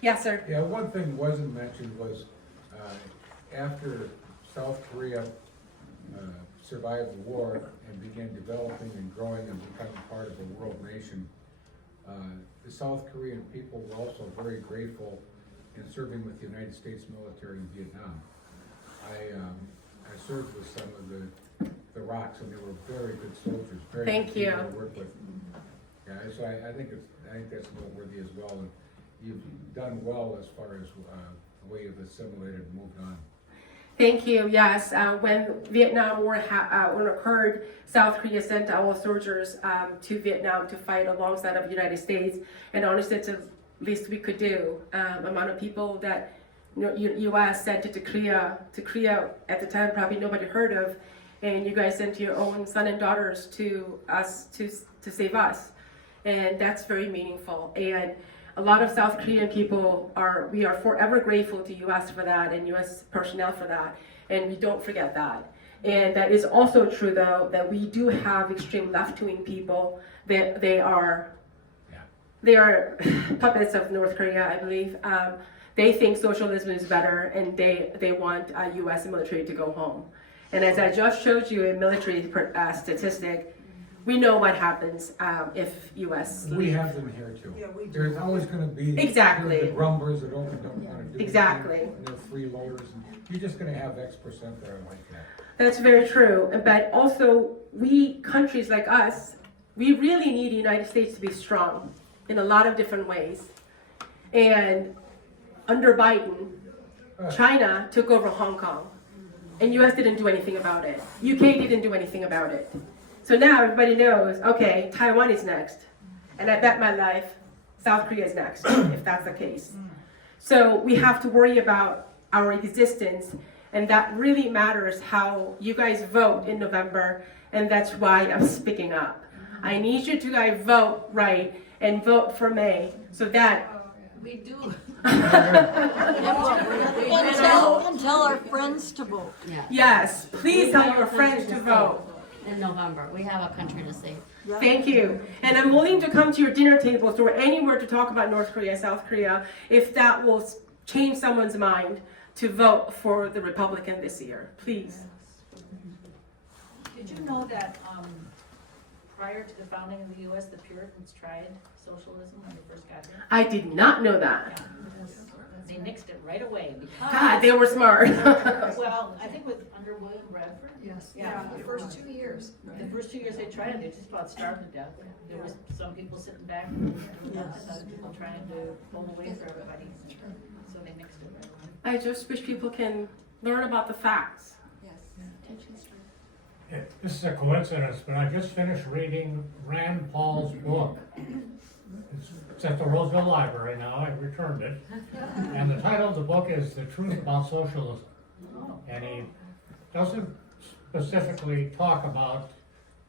Yes, sir. Yeah, one thing wasn't mentioned was after South Korea survived the war and began developing and growing and becoming part of a world nation, the South Korean people were also very grateful in serving with the United States military in Vietnam. I served with some of the ROCs, and they were very good soldiers, very Thank good you. people to work with. Yeah, so I think that's noteworthy as well. And you've done well as far as the way you've assimilated and moved on. Thank you. Yes, when Vietnam War when occurred, South Korea sent our soldiers to Vietnam to fight alongside of the United States, and honestly, it's the least we could do. Amount of people that U.S. sent it to Korea at the time probably nobody heard of, and you guys sent your own son and daughters to us to save us, and that's very meaningful. And a lot of South Korean people we are forever grateful to U.S. for that and U.S. personnel for that, and we don't forget that. And that is also true, though, that we do have extreme left-wing people that they are puppets of North Korea, I believe. They think socialism is better, and they want U.S. military to go home. And as I just showed you a military statistic, we know what happens if U.S. We have them here too. Yeah, we do. There's always going to be Exactly. the grumblers that don't want to do Exactly. anything, and they're freeloaders. And you're just going to have X% that are like that. That's very true. But also, countries like us, we really need the United States to be strong in a lot of different ways. And under Biden, China took over Hong Kong, and U.S. didn't do anything about it. UK didn't do anything about it. So now everybody knows, okay, Taiwan is next. And I bet my life, South Korea is next, if that's the case. So we have to worry about our existence, and that really matters how you guys vote in November, and that's why I'm speaking up. I need you to guys vote right and vote for May, so that We do. And tell our friends to vote. Yeah, yes, please tell your friends to vote. in November. We have a country to save. Thank you. And I'm willing to come to your dinner tables or anywhere to talk about North Korea, South Korea, if that will change someone's mind to vote for the Republican this year. Please. Did you know that prior to the founding of the U.S., the Puritans tried socialism when they first got here? I did not know that. They nixed it right away. Because, God, they were smart. well, I think under William Bradford. Yes, yeah, the first 2 years. The first 2 years they tried it, they just about starved to death. There was some people sitting back, and other people trying to pull away for everybody. So they mixed it right. I just wish people can learn about the facts. This is a coincidence, but I just finished reading Rand Paul's book. It's at the Roseville Library now, I returned it. And the title of the book is The Truth About Socialism. And he doesn't specifically talk about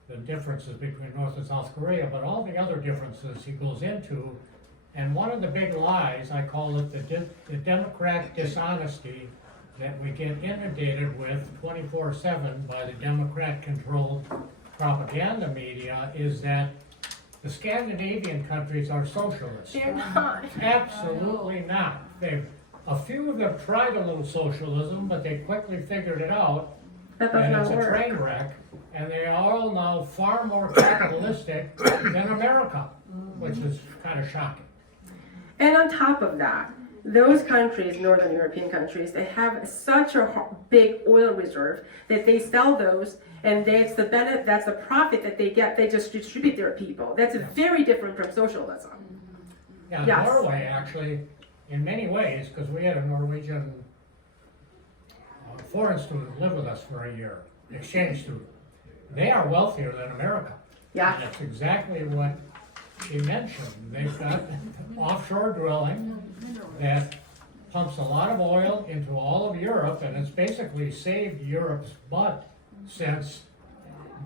the differences between North and South Korea, but all the other differences he goes into. And one of the big lies, I call it the Democrat dishonesty that we get inundated with 24/7 by the Democrat-controlled propaganda media, is that the Scandinavian countries are socialists. They're not. Absolutely not. A few of them tried a little socialism, but they quickly figured it out, That does and not it's a work. train wreck, and they are all now far more capitalistic than America, which is kind of shocking. And on top of that, those countries, Northern European countries, they have such a big oil reserve that they sell those, and that's the profit that they get. They just distribute their people. That's very different from socialism. Yeah, Yes. Norway actually, in many ways, because we had a Norwegian foreign student live with us for a year, exchange student. They are wealthier than America. Yeah. And that's exactly what she mentioned. They've got offshore drilling that pumps a lot of oil into all of Europe, and it's basically saved Europe's butt since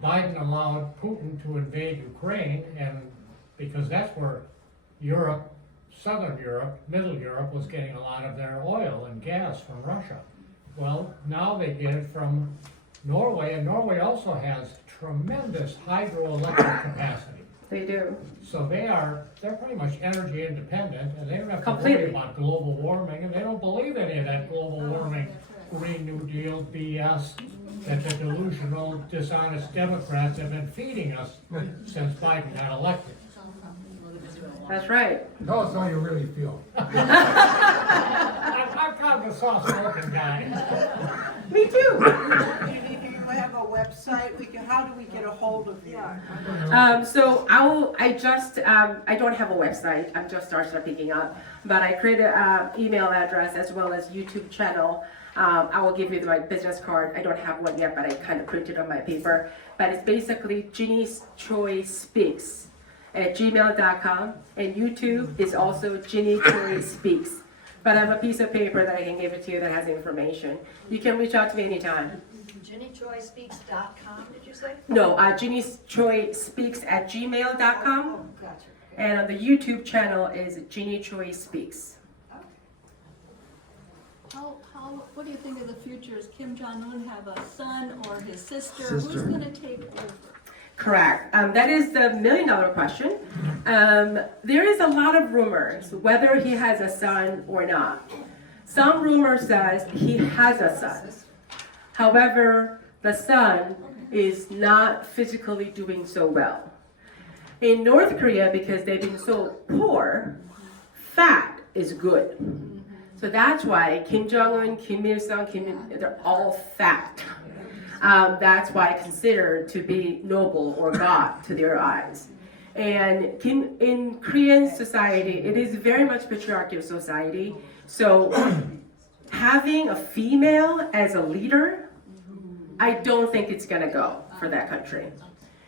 Biden allowed Putin to invade Ukraine, and because that's where Europe, Southern Europe, Middle Europe was getting a lot of their oil and gas from Russia. Well, now they get it from Norway, and Norway also has tremendous hydroelectric capacity. They do. So they're pretty much energy independent, and they don't have to Completely. worry about global warming, and they don't believe any of that global warming, Green New Deal BS that the delusional, dishonest Democrats have been feeding us since Biden got elected. That's right. Tell us how you really feel. I'm kind of a soft-spoken guy. Me too. Do you have a website? How do we get a hold of you? So I don't have a website. I'm just starting picking up, but I created an email address as well as YouTube channel. I will give you my business card. I don't have one yet, but I kind of printed on my paper. But it's basically Jinny Choi Speaks at gmail.com, and YouTube is also Jinny Choi Speaks. But I have a piece of paper that I can give it to you that has information. You can reach out to me anytime. JinnyChoiSpeaks.com, did you say? No, Jinny Choi Speaks at gmail.com. Oh, gotcha. And on the YouTube channel is Jinny Choi Speaks. What do you think of the future? Does Kim Jong-un have a son or his sister? Who's gonna take over? Correct. That is the $1 million question. There is a lot of rumors whether he has a son or not. Some rumor says he has a son. However, the son is not physically doing so well. In North Korea, because they've been so poor, fat is good. So that's why Kim Jong-un, Kim Il-sung, they're all fat. That's why considered to be noble or God to their eyes. And in Korean society, it is very much patriarchal society. So having a female as a leader, I don't think it's gonna go for that country.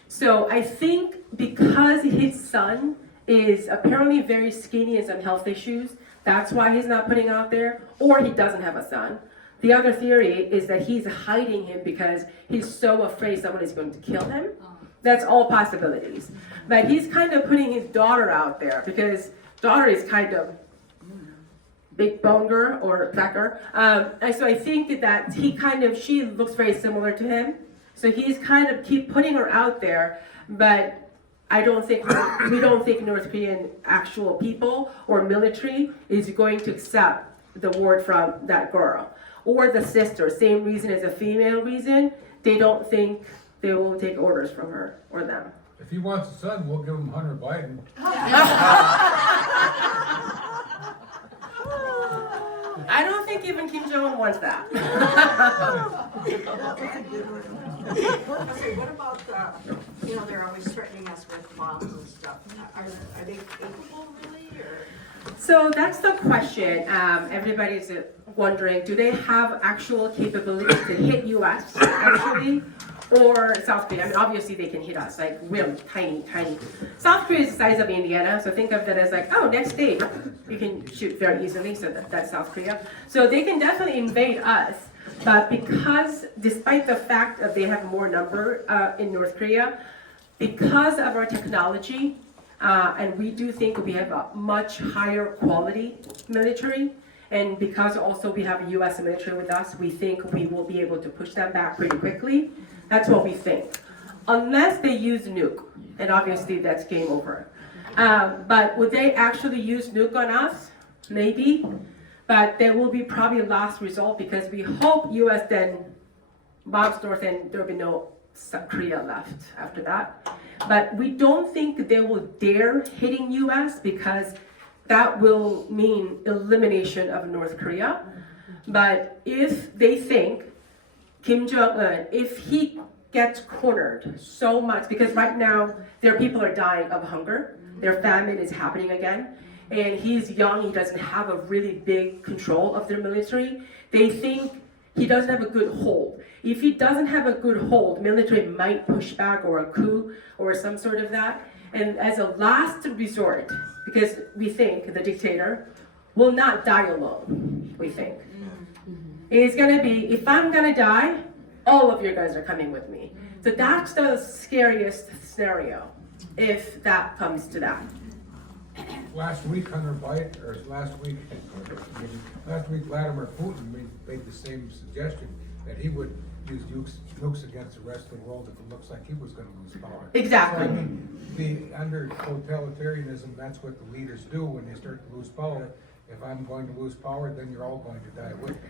So I think because his son is apparently very skinny and some health issues, that's why he's not putting out there, or he doesn't have a son. The other theory is that he's hiding him because he's so afraid someone is going to kill him. That's all possibilities. But he's kind of putting his daughter out there because daughter is kind of big bone girl or cracker. And so I think that she looks very similar to him. So he's kind of keep putting her out there, but we don't think North Korean actual people or military is going to accept the word from that girl. Or the sister, same reason as a female reason, they don't think they will take orders from her or them. If he wants a son, we'll give him Hunter Biden. I don't think even Kim Jong-un wants that. That was a good one. Okay, what about You know, they're always threatening us with bombs and stuff. Are they capable really, or? So that's the question. Everybody's wondering, do they have actual capability to hit US actually, or South Korea? I mean, obviously they can hit us, like real tiny, tiny. South Korea is the size of Indiana, so think of that as like, oh, next state, you can shoot very easily, so that's South Korea. So they can definitely invade us, but because, despite the fact that they have more number in North Korea, because of our technology, and we do think we have a much higher quality military, and because also we have a US military with us, we think we will be able to push them back pretty quickly. That's what we think. Unless they use nuke, and obviously that's game over. But would they actually use nuke on us? Maybe, but there will be probably a last result because we hope US then bombs North and there will be no South Korea left after that. But we don't think they will dare hitting US because that will mean elimination of North Korea. But if they think Kim Jong-un, if he gets cornered so much, because right now their people are dying of hunger, their famine is happening again, and he's young, he doesn't have a really big control of their military, they think he doesn't have a good hold. If he doesn't have a good hold, military might push back or a coup or some sort of that. And as a last resort, because we think the dictator will not die alone, we think. It's gonna be, if I'm gonna die, all of you guys are coming with me. So that's the scariest scenario, if that comes to that. Last week, last week, Vladimir Putin made the same suggestion, that he would use nukes against the rest of the world if it looks like he was gonna lose power. Exactly. So, I mean, under totalitarianism, that's what the leaders do when they start to lose power. If I'm going to lose power, then you're all going to die with me.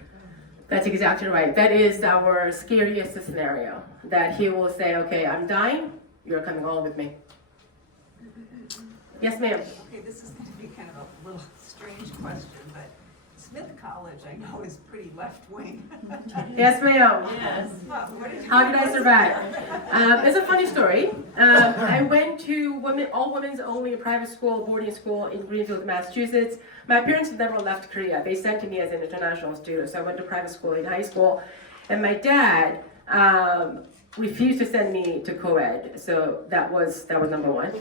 That's exactly right. That is our scariest scenario, that he will say, okay, I'm dying, you're coming all with me. Yes, ma'am. Okay, this is going to be kind of a little strange question, but Smith College, I know, is pretty left-wing. Yes, ma'am. Yes. What did you How did I survive? It's a funny story. I went to all women's only private school, boarding school in Greenfield, Massachusetts. My parents never left Korea. They sent me as an international student, so I went to private school in high school. And my dad refused to send me to co-ed, so that was number one.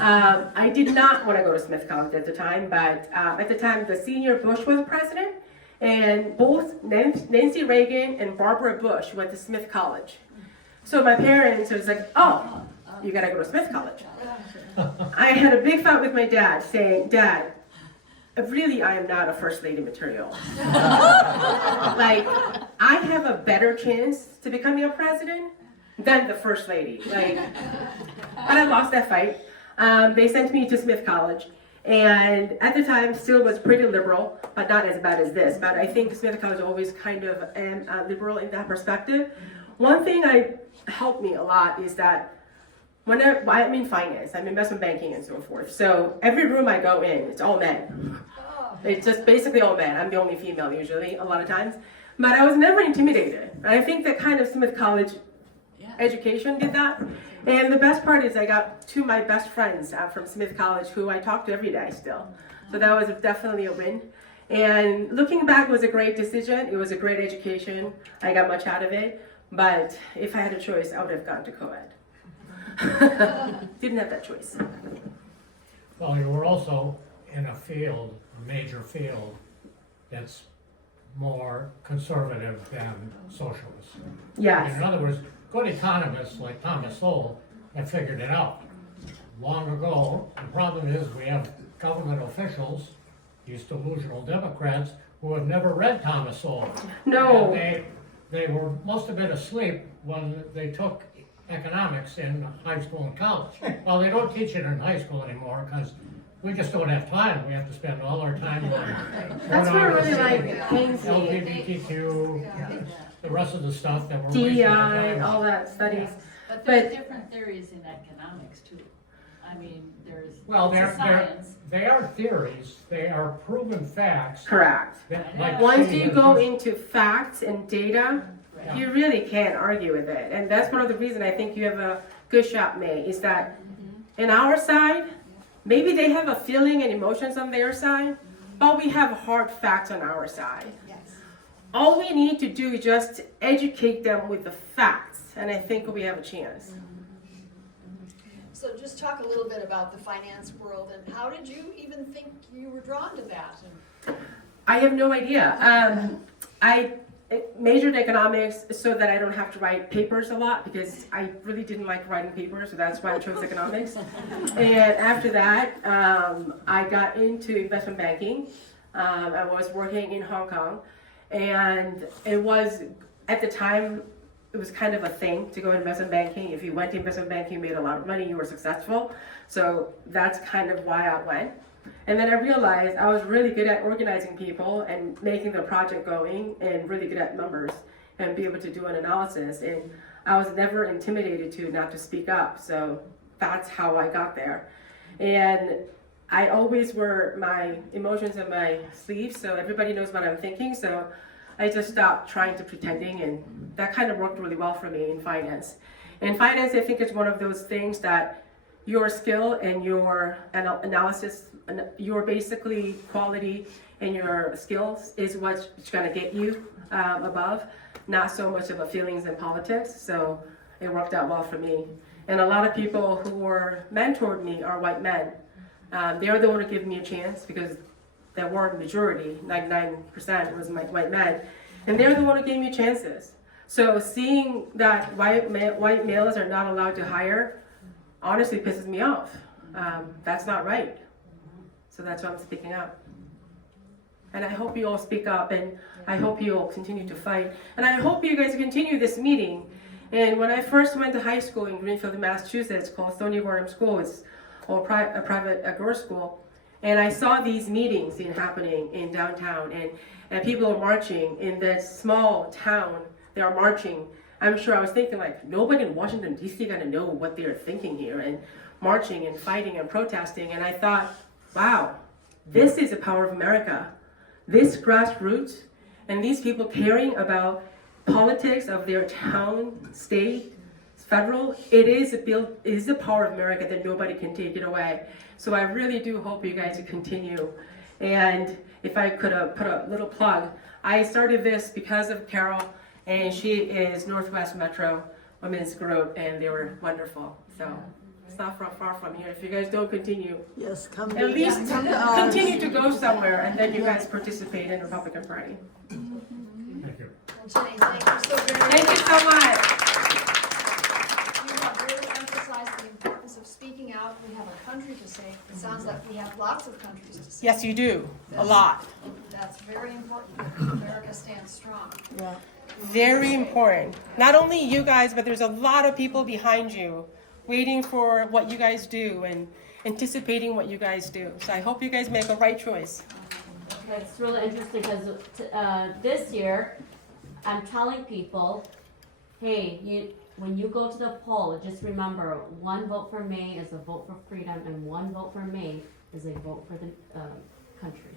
I did not want to go to Smith College at the time, but at the time the senior Bush was president, and both Nancy Reagan and Barbara Bush went to Smith College. So my parents was like, oh, you gotta go to Smith College. I had a big fight with my dad saying, Dad, really I am not a first lady material. Like, I have a better chance to becoming a president than the first lady. Like, but I lost that fight. They sent me to Smith College, and at the time still was pretty liberal, but not as bad as this. But I think Smith College always kind of liberal in that perspective. One thing helped me a lot is that I'm in finance, I'm in investment banking and so forth. So every room I go in, it's all men. It's just basically all men. I'm the only female usually, a lot of times. But I was never intimidated. And I think that kind of Smith College education did that. And the best part is I got two of my best friends from Smith College who I talk to every day still. So that was definitely a win. And looking back, it was a great decision. It was a great education. I got much out of it. But if I had a choice, I would have gone to co-ed. Didn't have that choice. Well, you were also in a field, a major field, that's more conservative than socialist. Yes. In other words, good economists like Thomas Sowell have figured it out long ago. The problem is we have government officials, these delusional Democrats, who have never read Thomas Sowell. No. And they must have been asleep when they took economics in high school and college. Well, they don't teach it in high school anymore because we just don't have time. We have to spend all our time on That's what I really like. Kinsey, LGBTQ, the rest of the stuff that we're wasting DEI, our time on. all that studies. But there are But- different theories in economics too. I mean, there's, Well, it's a science. they are theories. They are proven facts. Correct. That, like Once she you has go just- into facts and data, Right. you really can't argue with it. And that's one of the reasons I think you have a good shot, May, is that in our side, maybe they have a feeling and emotions on their side, but we have hard facts on our side. Yes. All we need to do is just educate them with the facts, and I think we have a chance. So just talk a little bit about the finance world, and how did you even think you were drawn to that? I have no idea. I majored in economics so that I don't have to write papers a lot, because I really didn't like writing papers, so that's why I chose economics. And after that, I got into investment banking. I was working in Hong Kong, and it was, at the time, it was kind of a thing to go into investment banking. If you went to investment banking, you made a lot of money, you were successful. So that's kind of why I went. And then I realized I was really good at organizing people and making the project going, and really good at numbers and be able to do an analysis. And I was never intimidated to not to speak up. So that's how I got there. And I always wear my emotions in my sleeve, so everybody knows what I'm thinking. So I just stopped trying to pretending, and that kind of worked really well for me in finance. In finance, I think it's one of those things that your skill and your analysis, your basically quality and your skills is what's going to get you above, not so much of a feelings and politics. So it worked out well for me. And a lot of people who were mentored me are white men. They're the one who gave me a chance, because there weren't majority, 99% was white men, and they're the one who gave me chances. So seeing that white males are not allowed to hire honestly pisses me off. That's not right. So that's why I'm speaking up. And I hope you all speak up, and I hope you all continue to fight. And I hope you guys continue this meeting. And when I first went to high school in Greenfield, Massachusetts, called Stony Gorham School, it's a private girls' school, and I saw these meetings happening in downtown, and people are marching in this small town. They are marching. I'm sure I was thinking, like, nobody in Washington, D.C. gonna know what they're thinking here, and marching and fighting and protesting. And I thought, wow, this is the power of America. This grassroots and these people caring about politics of their town, state, federal, it is the power of America that nobody can take it away. So I really do hope you guys continue. And if I could put a little plug, I started this because of Carol, and she is Northwest Metro Women's Group, and they were wonderful. So it's not far from here. If you guys don't continue, Yes, come at to, least come to ours. continue to go somewhere, and then you guys participate in the Republican Party. Thank you. Well, Jenny, thank you so very much. Thank you so much. You have really emphasized the importance of speaking out. We have a country to save. It sounds like we have lots of countries to save. Yes, you do. A lot. That's very important. America stands strong. Yeah. Very important. Not only you guys, but there's a lot of people behind you waiting for what you guys do and anticipating what you guys do. So I hope you guys make a right choice. It's really interesting because this year, I'm telling people, hey, when you go to the poll, just remember, one vote for May is a vote for freedom, and one vote for May is a vote for the country.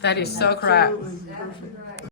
That is so correct. Absolutely perfect.